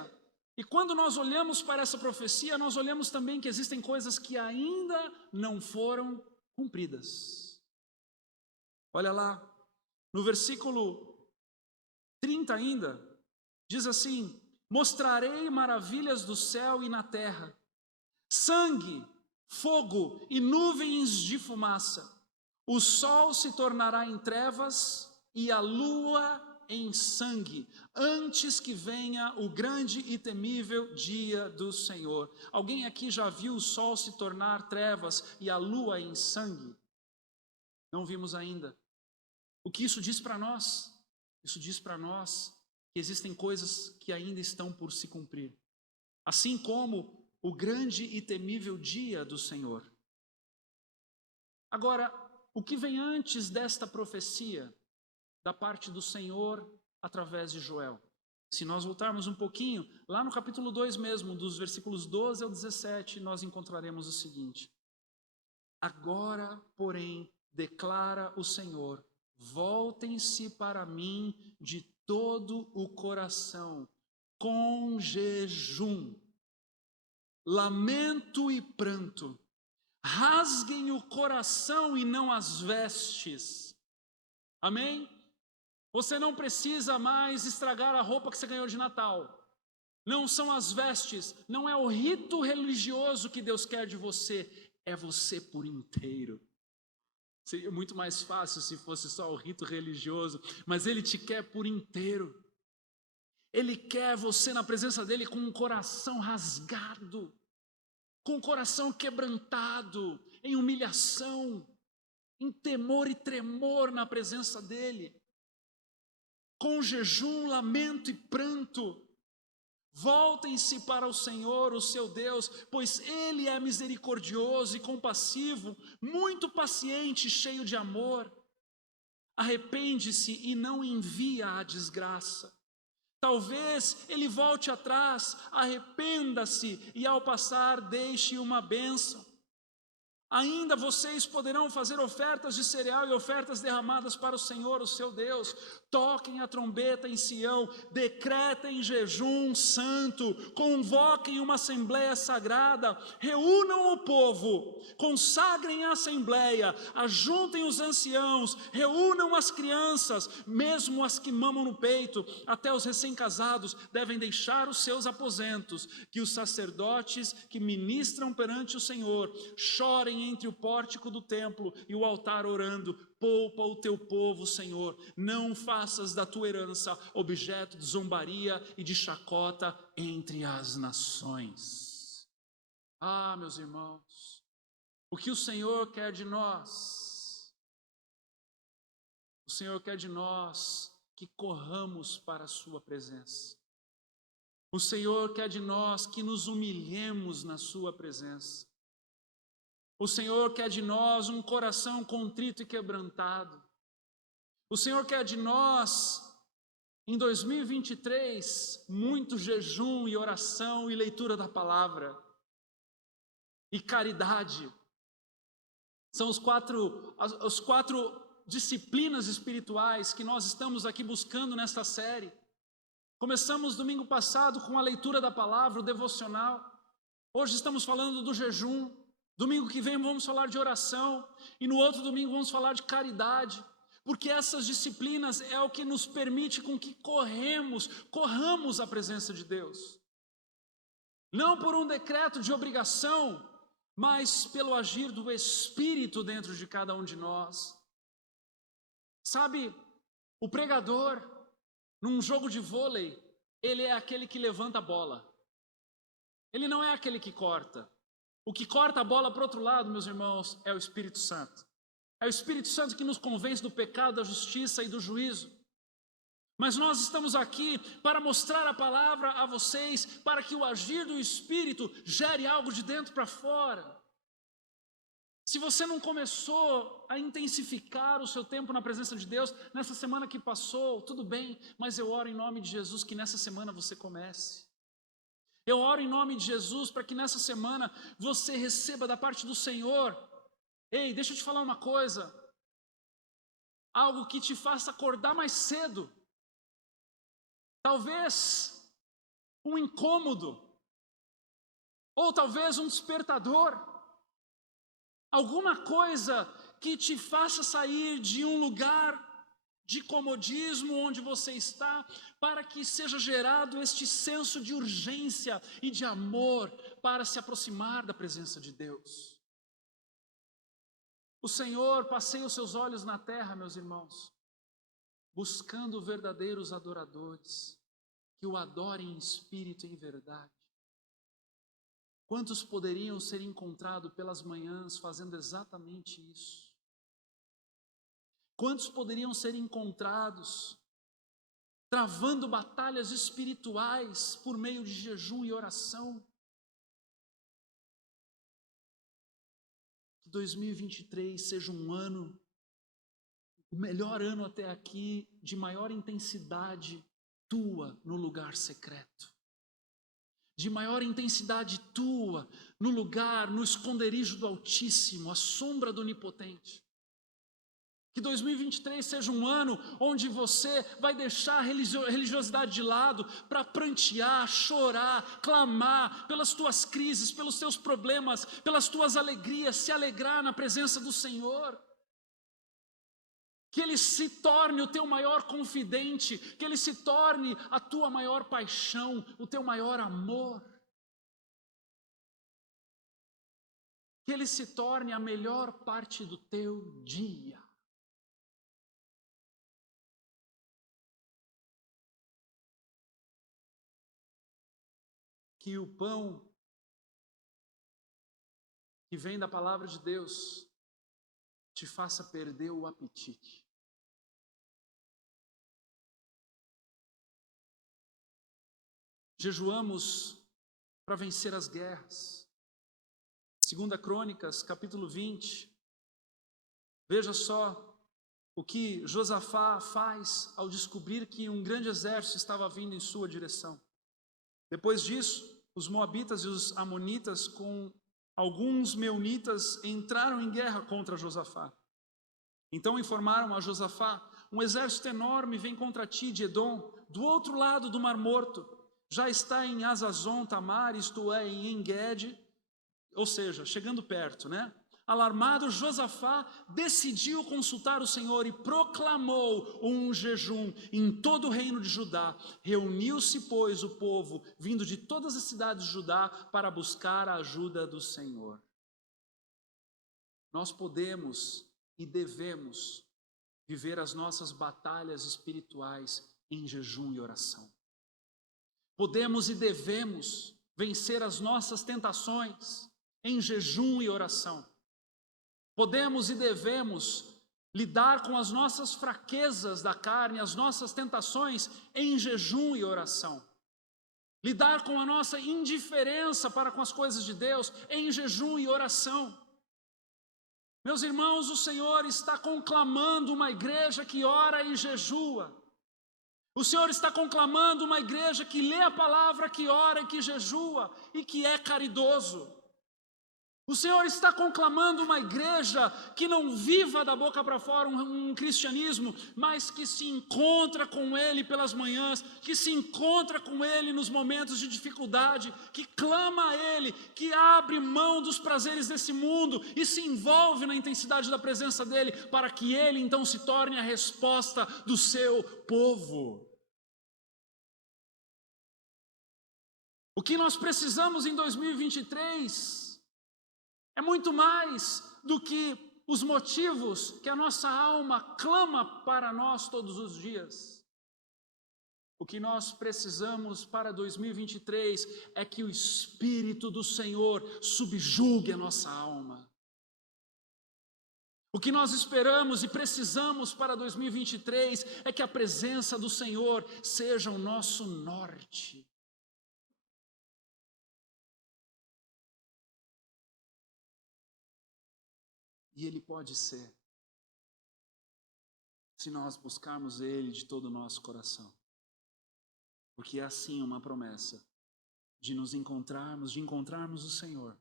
e quando nós olhamos para essa profecia, nós olhamos também que existem coisas que ainda não foram cumpridas. Olha lá, no versículo 30 ainda, diz assim: mostrarei maravilhas do céu e na terra, sangue, fogo e nuvens de fumaça. O sol se tornará em trevas e a lua em sangue, antes que venha o grande e temível dia do Senhor. Alguém aqui já viu o sol se tornar trevas e a lua em sangue? Não vimos ainda. O que isso diz para nós? Isso diz para nós que existem coisas que ainda estão por se cumprir, assim como o grande e temível dia do Senhor. Agora, o que vem antes desta profecia da parte do Senhor através de Joel? Se nós voltarmos um pouquinho, lá no capítulo 2 mesmo, dos versículos 12 ao 17, nós encontraremos o seguinte: agora, porém, declara o Senhor, voltem-se para mim de todo o coração, com jejum, lamento e pranto, rasguem o coração e não as vestes. Amém? Você não precisa mais estragar a roupa que você ganhou de Natal. Não são as vestes, não é o rito religioso que Deus quer de você, é você por inteiro. Seria muito mais fácil se fosse só o rito religioso, mas Ele te quer por inteiro. Ele quer você na presença dEle com um coração rasgado, com um coração quebrantado, em humilhação, em temor e tremor na presença dEle, com jejum, lamento e pranto. Voltem-se para o Senhor, o seu Deus, pois Ele é misericordioso e compassivo, muito paciente, cheio de amor. Arrepende-se e não envia a desgraça. Talvez Ele volte atrás, arrependa-se e ao passar deixe uma bênção. Ainda vocês poderão fazer ofertas de cereal e ofertas derramadas para o Senhor, o seu Deus. Toquem a trombeta em Sião, decretem jejum santo, convoquem uma assembleia sagrada, reúnam o povo, consagrem a assembleia, ajuntem os anciãos, reúnam as crianças, mesmo as que mamam no peito, até os recém-casados devem deixar os seus aposentos, que os sacerdotes que ministram perante o Senhor chorem entre o pórtico do templo e o altar orando. Poupa o teu povo, Senhor, não faças da tua herança objeto de zombaria e de chacota entre as nações. Ah, meus irmãos, o que o Senhor quer de nós? O Senhor quer de nós que corramos para a sua presença. O Senhor quer de nós que nos humilhemos na sua presença. O Senhor quer de nós um coração contrito e quebrantado. O Senhor quer de nós, em 2023, muito jejum e oração e leitura da palavra. E caridade. São as quatro disciplinas espirituais que nós estamos aqui buscando nesta série. Começamos domingo passado com a leitura da palavra, o devocional. Hoje estamos falando do jejum. Domingo que vem vamos falar de oração, e no outro domingo vamos falar de caridade, porque essas disciplinas é o que nos permite com que corramos a presença de Deus. Não por um decreto de obrigação, mas pelo agir do Espírito dentro de cada um de nós. Sabe, o pregador, num jogo de vôlei, ele é aquele que levanta a bola. Ele não é aquele que corta. O que corta a bola para o outro lado, meus irmãos, é o Espírito Santo. É o Espírito Santo que nos convence do pecado, da justiça e do juízo. Mas nós estamos aqui para mostrar a palavra a vocês, para que o agir do Espírito gere algo de dentro para fora. Se você não começou a intensificar o seu tempo na presença de Deus nessa semana que passou, tudo bem, mas eu oro em nome de Jesus que nessa semana você comece. Eu oro em nome de Jesus para que nessa semana você receba da parte do Senhor. Ei, deixa eu te falar uma coisa. Algo que te faça acordar mais cedo. Talvez um incômodo. Ou talvez um despertador. Alguma coisa que te faça sair de um lugar de comodismo onde você está, para que seja gerado este senso de urgência e de amor para se aproximar da presença de Deus. O Senhor passeia os seus olhos na terra, meus irmãos, buscando verdadeiros adoradores, que o adorem em espírito e em verdade. Quantos poderiam ser encontrados pelas manhãs fazendo exatamente isso? Quantos poderiam ser encontrados travando batalhas espirituais por meio de jejum e oração? Que 2023 seja um ano, o melhor ano até aqui, de maior intensidade tua no lugar secreto. De maior intensidade tua, no lugar, no esconderijo do Altíssimo, à sombra do Onipotente. Que 2023 seja um ano onde você vai deixar a religiosidade de lado para prantear, chorar, clamar pelas tuas crises, pelos teus problemas, pelas tuas alegrias, se alegrar na presença do Senhor. Que Ele se torne o teu maior confidente, que Ele se torne a tua maior paixão, o teu maior amor. Que Ele se torne a melhor parte do teu dia. Que o pão que vem da palavra de Deus te faça perder o apetite. Jejuamos para vencer as guerras. 2 Crônicas, capítulo 20. Veja só o que Josafá faz ao descobrir que um grande exército estava vindo em sua direção. Depois disso, os moabitas e os amonitas, com alguns meunitas, entraram em guerra contra Josafá. Então informaram a Josafá: um exército enorme vem contra ti de Edom, do outro lado do Mar Morto. Já está em Azazon Tamar, isto é, em En-Gedi, ou seja, chegando perto, né? Alarmado, Josafá decidiu consultar o Senhor e proclamou um jejum em todo o reino de Judá. Reuniu-se, pois, o povo, vindo de todas as cidades de Judá, para buscar a ajuda do Senhor. Nós podemos e devemos viver as nossas batalhas espirituais em jejum e oração. Podemos e devemos vencer as nossas tentações em jejum e oração. Podemos e devemos lidar com as nossas fraquezas da carne, as nossas tentações em jejum e oração. Lidar com a nossa indiferença para com as coisas de Deus em jejum e oração. Meus irmãos, o Senhor está conclamando uma igreja que ora e jejua. O Senhor está conclamando uma igreja que lê a palavra, que ora e que jejua e que é caridoso. O Senhor está conclamando uma igreja que não viva da boca para fora um cristianismo, mas que se encontra com Ele pelas manhãs, que se encontra com Ele nos momentos de dificuldade, que clama a Ele, que abre mão dos prazeres desse mundo e se envolve na intensidade da presença dEle, para que Ele então se torne a resposta do seu povo. O que nós precisamos em 2023 é muito mais do que os motivos que a nossa alma clama para nós todos os dias. O que nós precisamos para 2023 é que o Espírito do Senhor subjugue a nossa alma. O que nós esperamos e precisamos para 2023 é que a presença do Senhor seja o nosso norte. E Ele pode ser, se nós buscarmos Ele de todo o nosso coração. Porque é assim uma promessa de nos encontrarmos, de encontrarmos o Senhor.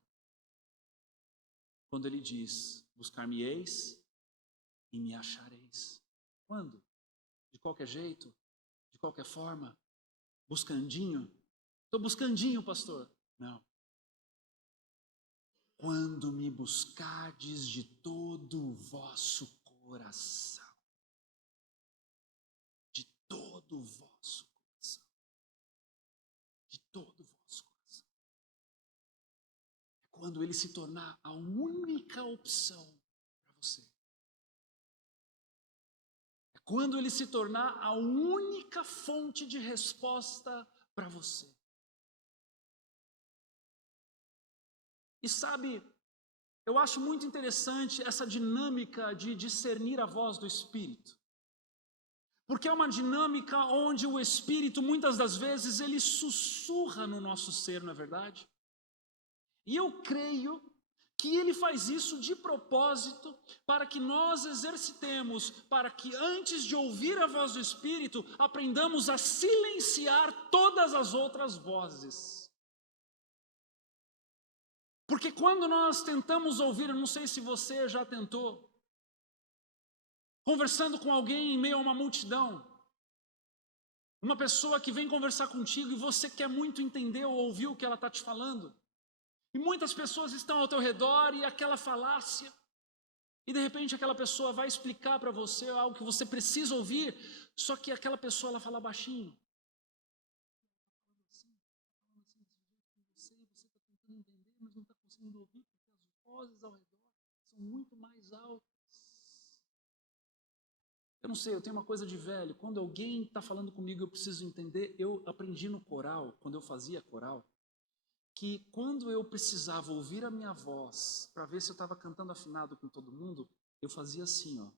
Quando Ele diz, buscar-me-eis e me achareis. Quando? De qualquer jeito? De qualquer forma? Buscandinho? Estou buscandinho, pastor. Não. Quando me buscardes de todo o vosso coração. De todo o vosso coração. De todo o vosso coração. É quando Ele se tornar a única opção para você. É quando Ele se tornar a única fonte de resposta para você. E sabe, eu acho muito interessante essa dinâmica de discernir a voz do Espírito. Porque é uma dinâmica onde o Espírito, muitas das vezes, ele sussurra no nosso ser, não é verdade? E eu creio que ele faz isso de propósito para que nós exercitemos, para que antes de ouvir a voz do Espírito, aprendamos a silenciar todas as outras vozes. Porque quando nós tentamos ouvir, eu não sei se você já tentou, conversando com alguém em meio a uma multidão, uma pessoa que vem conversar contigo e você quer muito entender ou ouvir o que ela está te falando, e muitas pessoas estão ao teu redor e aquela falácia, e de repente aquela pessoa vai explicar para você algo que você precisa ouvir, só que aquela pessoa ela fala baixinho. Você está tentando entender, mas não está conseguindo ouvir, porque as vozes ao redor são muito mais altas. Eu não sei, eu tenho uma coisa de velho, quando alguém está falando comigo eu preciso entender, eu aprendi no coral, quando eu fazia coral, que quando eu precisava ouvir a minha voz, para ver se eu estava cantando afinado com todo mundo, eu fazia assim, ó.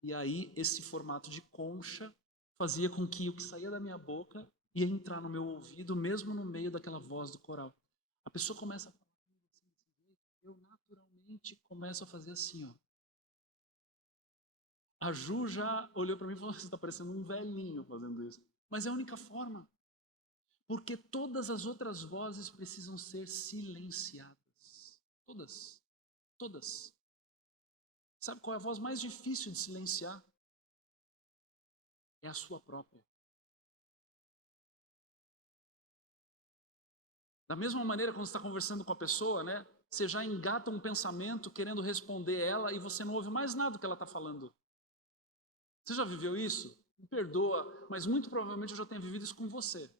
E aí esse formato de concha fazia com que o que saía da minha boca ia entrar no meu ouvido, mesmo no meio daquela voz do coral. A pessoa começa a falar comigo assim desse jeito, eu naturalmente começo a fazer assim, ó. A Ju já olhou para mim e falou, você está parecendo um velhinho fazendo isso. Mas é a única forma. Porque todas as outras vozes precisam ser silenciadas. Todas. Todas. Sabe qual é a voz mais difícil de silenciar? É a sua própria. Da mesma maneira, quando você está conversando com a pessoa, né? Você já engata um pensamento querendo responder ela e você não ouve mais nada do que ela está falando. Você já viveu isso? Me perdoa, mas muito provavelmente eu já tenho vivido isso com você.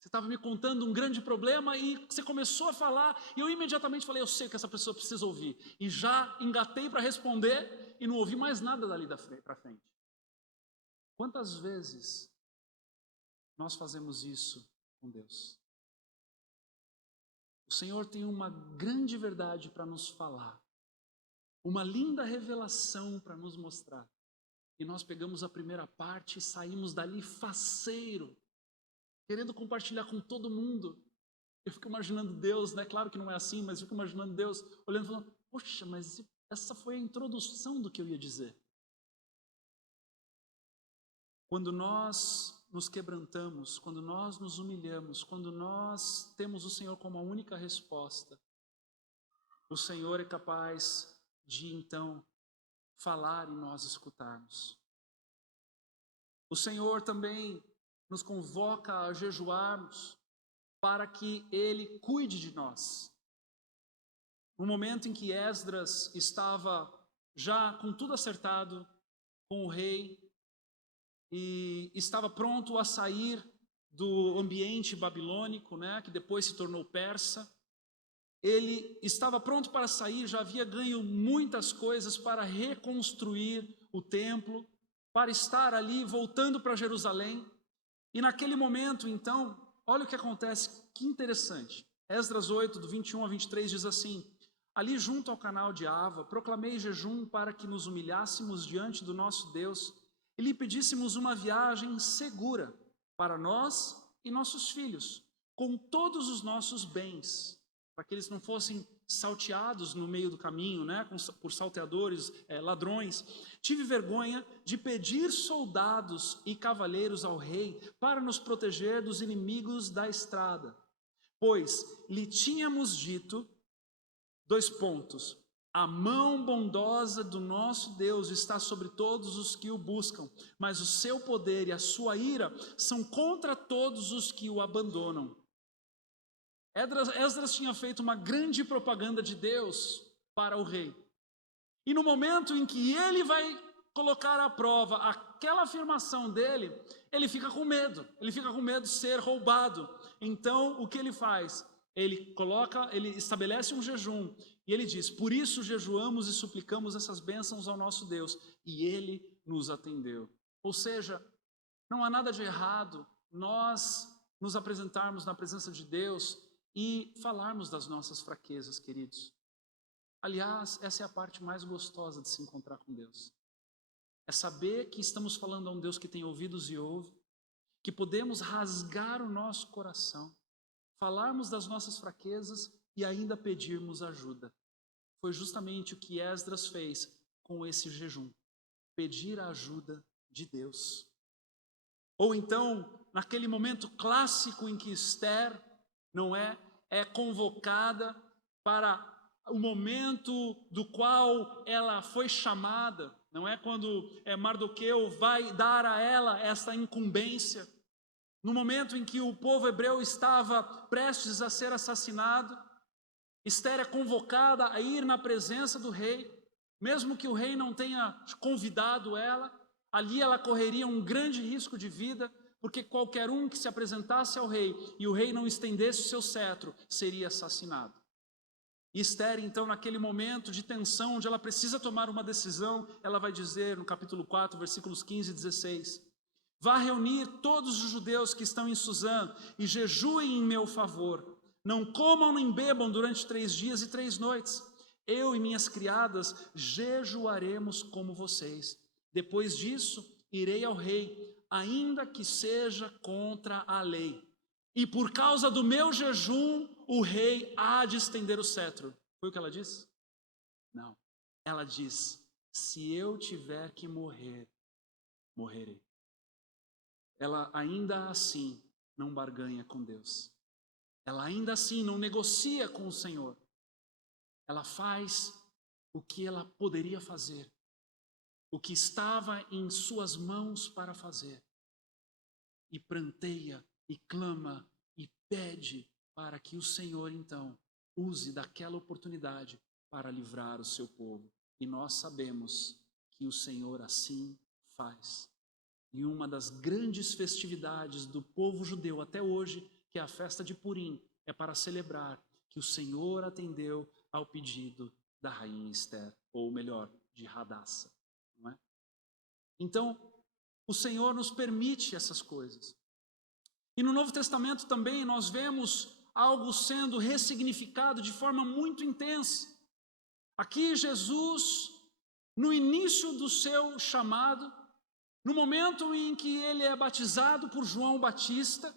Você estava me contando um grande problema e você começou a falar e eu imediatamente falei, eu sei que essa pessoa precisa ouvir. E já engatei para responder e não ouvi mais nada dali para frente. Quantas vezes nós fazemos isso com Deus? O Senhor tem uma grande verdade para nos falar, uma linda revelação para nos mostrar. E nós pegamos a primeira parte e saímos dali faceiro, querendo compartilhar com todo mundo. Eu fico imaginando Deus, né? Claro que não é assim, mas eu fico imaginando Deus olhando e falando, poxa, mas essa foi a introdução do que eu ia dizer. Quando nós nos quebrantamos, quando nós nos humilhamos, quando nós temos o Senhor como a única resposta, o Senhor é capaz de então falar e nós escutarmos. O Senhor também nos convoca a jejuarmos para que Ele cuide de nós. No momento em que Esdras estava já com tudo acertado com o rei e estava pronto a sair do ambiente babilônico, né, que depois se tornou persa, ele estava pronto para sair, já havia ganho muitas coisas para reconstruir o templo, para estar ali voltando para Jerusalém. E naquele momento, então, olha o que acontece, que interessante. Esdras 8, do 21 a 23 diz assim, ali junto ao canal de Ava, proclamei jejum para que nos humilhássemos diante do nosso Deus e lhe pedíssemos uma viagem segura para nós e nossos filhos, com todos os nossos bens, para que eles não fossem salteados no meio do caminho, né, por salteadores, ladrões. Tive vergonha de pedir soldados e cavaleiros ao rei para nos proteger dos inimigos da estrada, pois lhe tínhamos dito, a mão bondosa do nosso Deus está sobre todos os que o buscam, mas o seu poder e a sua ira são contra todos os que o abandonam. Esdras tinha feito uma grande propaganda de Deus para o rei. E no momento em que ele vai colocar à prova aquela afirmação dele, ele fica com medo de ser roubado. Então, o que ele faz? Ele estabelece um jejum e ele diz: por isso jejuamos e suplicamos essas bênçãos ao nosso Deus, e ele nos atendeu. Ou seja, não há nada de errado nós nos apresentarmos na presença de Deus e falarmos das nossas fraquezas, queridos. Aliás, essa é a parte mais gostosa de se encontrar com Deus. É saber que estamos falando a um Deus que tem ouvidos e ouve, que podemos rasgar o nosso coração, falarmos das nossas fraquezas e ainda pedirmos ajuda. Foi justamente o que Esdras fez com esse jejum, pedir a ajuda de Deus. Ou então, naquele momento clássico em que Esther é convocada para o momento do qual ela foi chamada, não é? Quando Mardoqueu vai dar a ela essa incumbência, no momento em que o povo hebreu estava prestes a ser assassinado, Esther é convocada a ir na presença do rei, mesmo que o rei não tenha convidado ela, ali ela correria um grande risco de vida, porque qualquer um que se apresentasse ao rei e o rei não estendesse o seu cetro, seria assassinado. E Esther, então, naquele momento de tensão, onde ela precisa tomar uma decisão, ela vai dizer no capítulo 4, versículos 15 e 16, vá reunir todos os judeus que estão em Suzã e jejuem em meu favor. Não comam nem bebam durante 3 dias e 3 noites. Eu e minhas criadas jejuaremos como vocês. Depois disso, irei ao rei, ainda que seja contra a lei. E por causa do meu jejum, o rei há de estender o cetro. Foi o que ela disse? Não. Ela diz, se eu tiver que morrer, morrerei. Ela ainda assim não barganha com Deus. Ela ainda assim não negocia com o Senhor. Ela faz o que ela poderia fazer, o que estava em suas mãos para fazer. E pranteia, e clama, e pede para que o Senhor, então, use daquela oportunidade para livrar o seu povo. E nós sabemos que o Senhor assim faz. E uma das grandes festividades do povo judeu até hoje, que é a festa de Purim, é para celebrar que o Senhor atendeu ao pedido da rainha Esther, ou melhor, de Hadassah, não é? Então, o Senhor nos permite essas coisas. E no Novo Testamento também nós vemos algo sendo ressignificado de forma muito intensa. Aqui Jesus, no início do seu chamado, no momento em que ele é batizado por João Batista,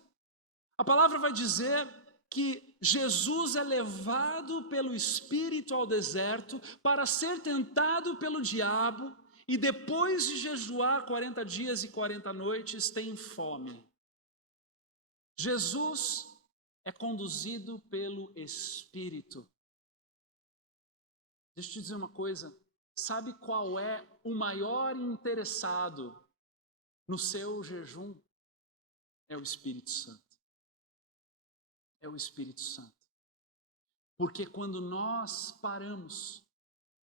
a palavra vai dizer que Jesus é levado pelo Espírito ao deserto para ser tentado pelo diabo e depois de jejuar 40 dias e 40 noites tem fome. Jesus é conduzido pelo Espírito. Deixa eu te dizer uma coisa, sabe qual é o maior interessado no seu jejum? É o Espírito Santo. É o Espírito Santo. Porque quando nós paramos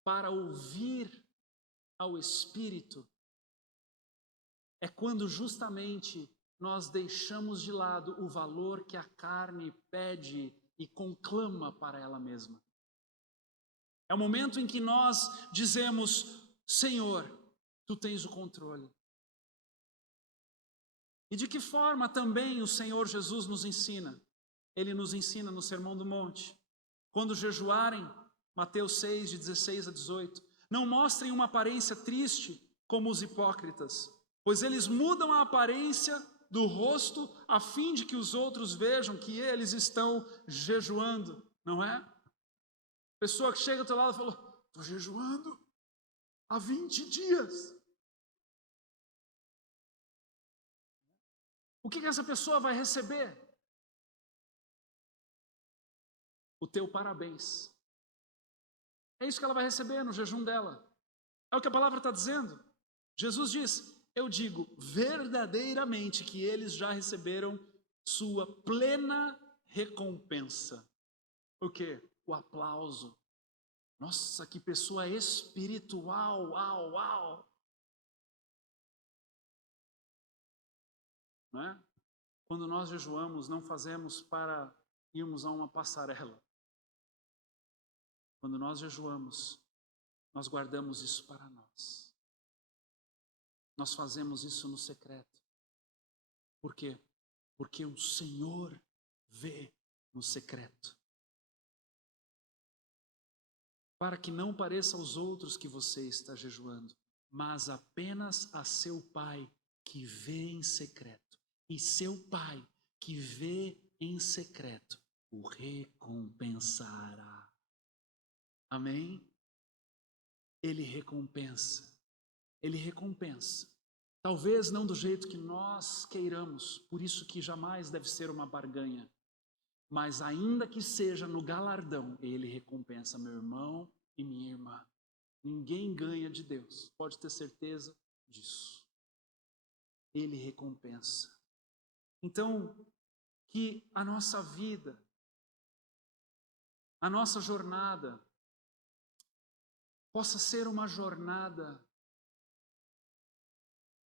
para ouvir ao Espírito, é quando justamente nós deixamos de lado o valor que a carne pede e conclama para ela mesma. É o momento em que nós dizemos, Senhor, Tu tens o controle. E de que forma também o Senhor Jesus nos ensina? Ele nos ensina no Sermão do Monte. Quando jejuarem, Mateus 6, de 16 a 18, não mostrem uma aparência triste como os hipócritas, pois eles mudam a aparência do rosto a fim de que os outros vejam que eles estão jejuando, não é? Pessoa que chega ao teu lado e falou: estou jejuando há 20 dias. O que essa pessoa vai receber? O teu parabéns. É isso que ela vai receber no jejum dela. É o que a palavra está dizendo. Jesus diz: eu digo verdadeiramente que eles já receberam sua plena recompensa. O quê? O aplauso. Nossa, que pessoa espiritual, uau, uau. Não é? Quando nós jejuamos, não fazemos para irmos a uma passarela. Quando nós jejuamos, nós guardamos isso para nós. Nós fazemos isso no secreto. Por quê? Porque o Senhor vê no secreto. Para que não pareça aos outros que você está jejuando, mas apenas a seu Pai que vê em secreto. E seu Pai que vê em secreto o recompensará. Amém? Ele recompensa. Ele recompensa. Talvez não do jeito que nós queiramos, por isso que jamais deve ser uma barganha. Mas ainda que seja no galardão, Ele recompensa, meu irmão e minha irmã. Ninguém ganha de Deus, pode ter certeza disso. Ele recompensa. Então, que a nossa vida, a nossa jornada, possa ser uma jornada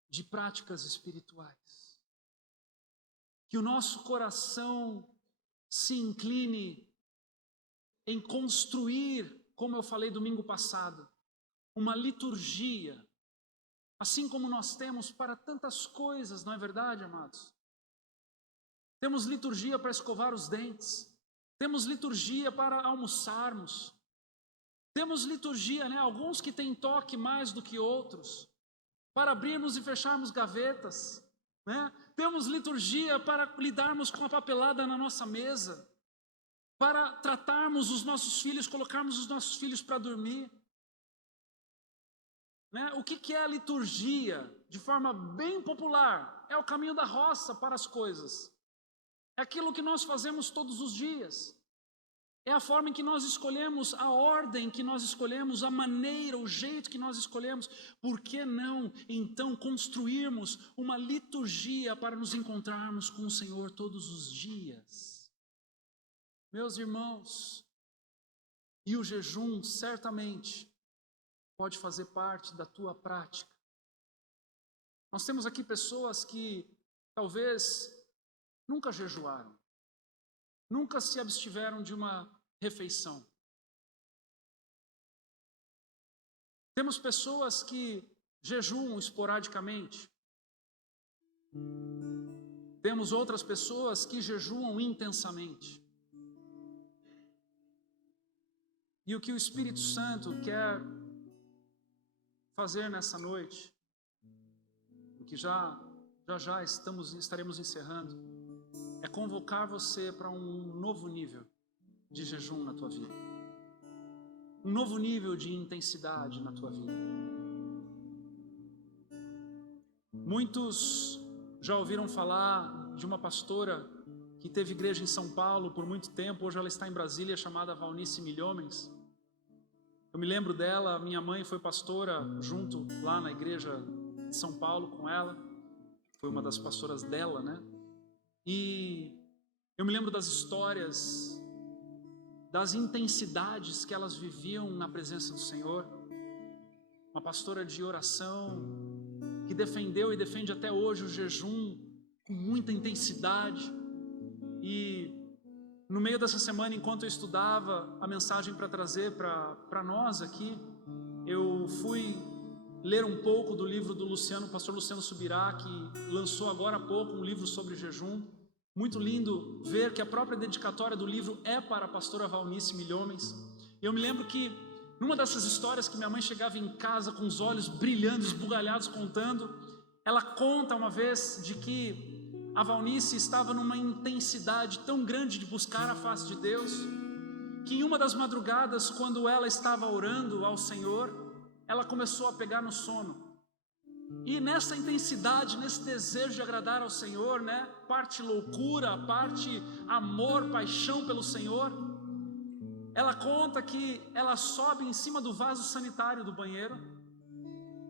de práticas espirituais. Que o nosso coração se incline em construir, como eu falei domingo passado, uma liturgia, assim como nós temos para tantas coisas, não é verdade, amados? Temos liturgia para escovar os dentes, temos liturgia para almoçarmos, temos liturgia, né? Alguns que têm toque mais do que outros, para abrirmos e fecharmos gavetas, né? Temos liturgia para lidarmos com a papelada na nossa mesa, para tratarmos os nossos filhos, colocarmos os nossos filhos para dormir. Né? O que é a liturgia? De forma bem popular, é o caminho da roça para as coisas. É aquilo que nós fazemos todos os dias. É a forma em que nós escolhemos, a ordem que nós escolhemos, a maneira, o jeito que nós escolhemos. Por que não, então, construirmos uma liturgia para nos encontrarmos com o Senhor todos os dias? Meus irmãos, e o jejum certamente pode fazer parte da tua prática. Nós temos aqui pessoas que talvez nunca jejuaram, nunca se abstiveram de uma refeição. Temos pessoas que jejuam esporadicamente. Temos outras pessoas que jejuam intensamente. E o que o Espírito Santo quer fazer nessa noite, o que já estaremos encerrando, é convocar você para um novo nível de jejum na tua vida. Um novo nível de intensidade na tua vida. Muitos já ouviram falar de uma pastora que teve igreja em São Paulo por muito tempo, hoje ela está em Brasília, chamada Valnice Milhomens. Eu me lembro dela, minha mãe foi pastora junto lá na igreja de São Paulo com ela, foi uma das pastoras dela, né? E eu me lembro das histórias, das intensidades que elas viviam na presença do Senhor. Uma pastora de oração, que defendeu e defende até hoje o jejum com muita intensidade. E no meio dessa semana, enquanto eu estudava a mensagem para trazer para nós aqui, eu fui ler um pouco do livro do pastor Luciano Subirá, que lançou agora há pouco um livro sobre jejum. Muito lindo ver que a própria dedicatória do livro é para a pastora Valnice Milhomens. E eu me lembro que numa dessas histórias que minha mãe chegava em casa com os olhos brilhando, esbugalhados, contando, ela conta uma vez de que a Valnice estava numa intensidade tão grande de buscar a face de Deus, que em uma das madrugadas, quando ela estava orando ao Senhor, ela começou a pegar no sono. E nessa intensidade, nesse desejo de agradar ao Senhor, né? Parte loucura, parte amor, paixão pelo Senhor. Ela conta que ela sobe em cima do vaso sanitário do banheiro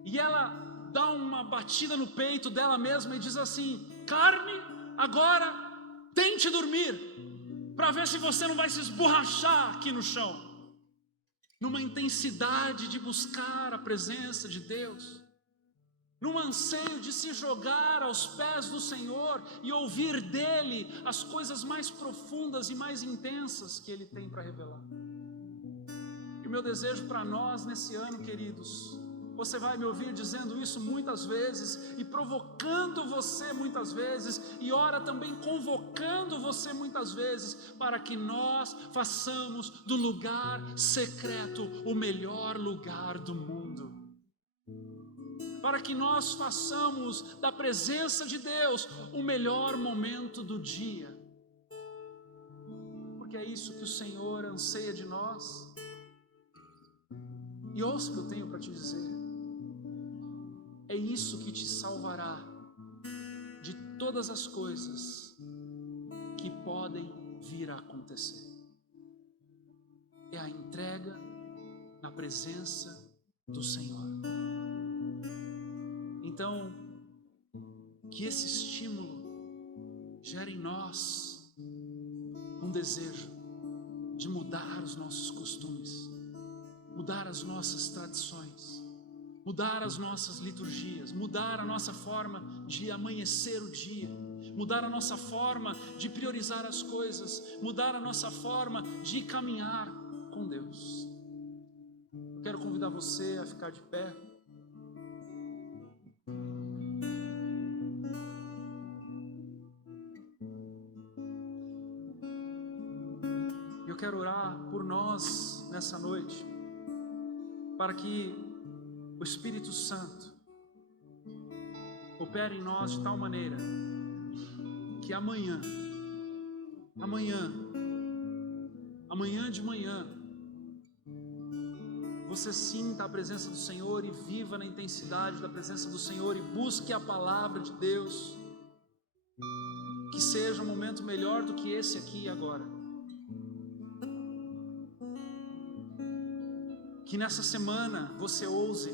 e ela dá uma batida no peito dela mesma e diz assim: Carme, agora tente dormir, para ver se você não vai se esborrachar aqui no chão. Numa intensidade de buscar a presença de Deus, num anseio de se jogar aos pés do Senhor e ouvir dele as coisas mais profundas e mais intensas que ele tem para revelar. E o meu desejo para nós nesse ano, queridos, você vai me ouvir dizendo isso muitas vezes e provocando você muitas vezes, e ora também convocando você muitas vezes, para que nós façamos do lugar secreto o melhor lugar do mundo. Para que nós façamos da presença de Deus o melhor momento do dia. Porque é isso que o Senhor anseia de nós. E ouça o que eu tenho para te dizer. É isso que te salvará de todas as coisas que podem vir a acontecer. É a entrega na presença do Senhor. Então, que esse estímulo gere em nós um desejo de mudar os nossos costumes, mudar as nossas tradições, mudar as nossas liturgias, mudar a nossa forma de amanhecer o dia, mudar a nossa forma de priorizar as coisas, mudar a nossa forma de caminhar com Deus. Eu quero convidar você a ficar de pé. Eu quero orar por nós nessa noite, para que o Espírito Santo opere em nós de tal maneira que amanhã de manhã, você sinta a presença do Senhor e viva na intensidade da presença do Senhor e busque a palavra de Deus. Que seja um momento melhor do que esse aqui e agora. Que nessa semana você ouse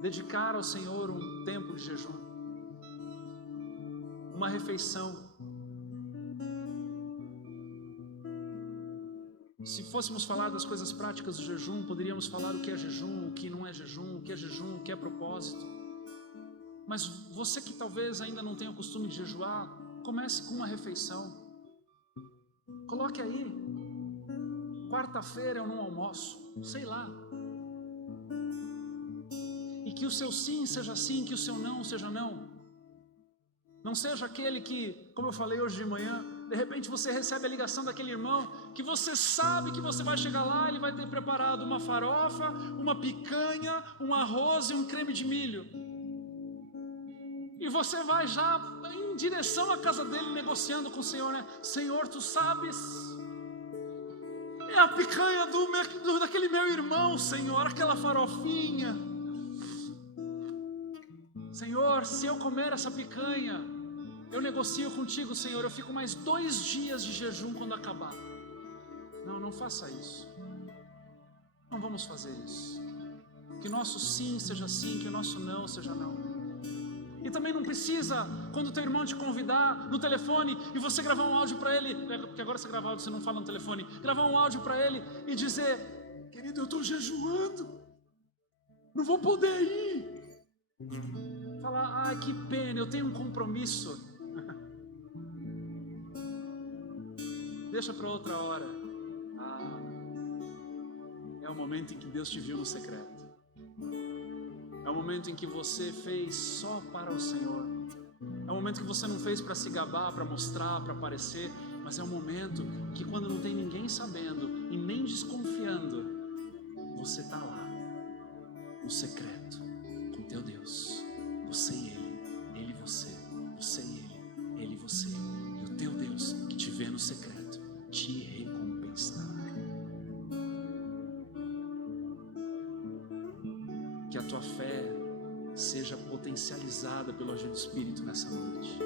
dedicar ao Senhor um tempo de jejum, uma refeição. Se fôssemos falar das coisas práticas do jejum, poderíamos falar o que é jejum, o que não é jejum, o que é jejum, o que é propósito. Mas você que talvez ainda não tenha o costume de jejuar, comece com uma refeição. Coloque aí, quarta-feira eu não almoço, sei lá. E que o seu sim seja sim, que o seu não seja não. Não seja aquele que, como eu falei hoje de manhã, de repente você recebe a ligação daquele irmão que você sabe que você vai chegar lá, ele vai ter preparado uma farofa, uma picanha, um arroz e um creme de milho. E você vai já em direção à casa dele negociando com o Senhor, né? Senhor, tu sabes, é a picanha daquele meu irmão, Senhor, aquela farofinha. Senhor, se eu comer essa picanha, eu negocio contigo, Senhor, eu fico mais 2 dias de jejum quando acabar. Não, não faça isso. Não vamos fazer isso. Que nosso sim seja sim, que o nosso não seja não. E também não precisa, quando o teu irmão te convidar no telefone e você gravar um áudio para ele, porque agora você grava áudio, você não fala no telefone, gravar um áudio para ele e dizer: querido, eu estou jejuando, não vou poder ir. Falar: que pena, eu tenho um compromisso. Deixa para outra hora. É o momento em que Deus te viu no secreto. É o momento em que você fez só para o Senhor. É o momento que você não fez para se gabar, para mostrar, para aparecer, mas é o momento que, quando não tem ninguém sabendo e nem desconfiando, você está lá, no secreto, com teu Deus. Você e Ele e você, você e Ele e você. E o teu Deus que te vê no secreto te recompensará. tua fé seja potencializada pelo agir do Espírito nessa noite.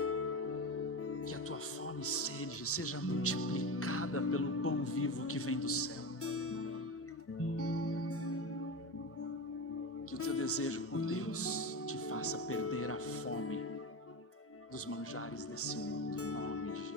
Que a tua fome e sede seja multiplicada pelo pão vivo que vem do céu. Que o teu desejo por Deus te faça perder a fome dos manjares desse mundo, em nome de Jesus.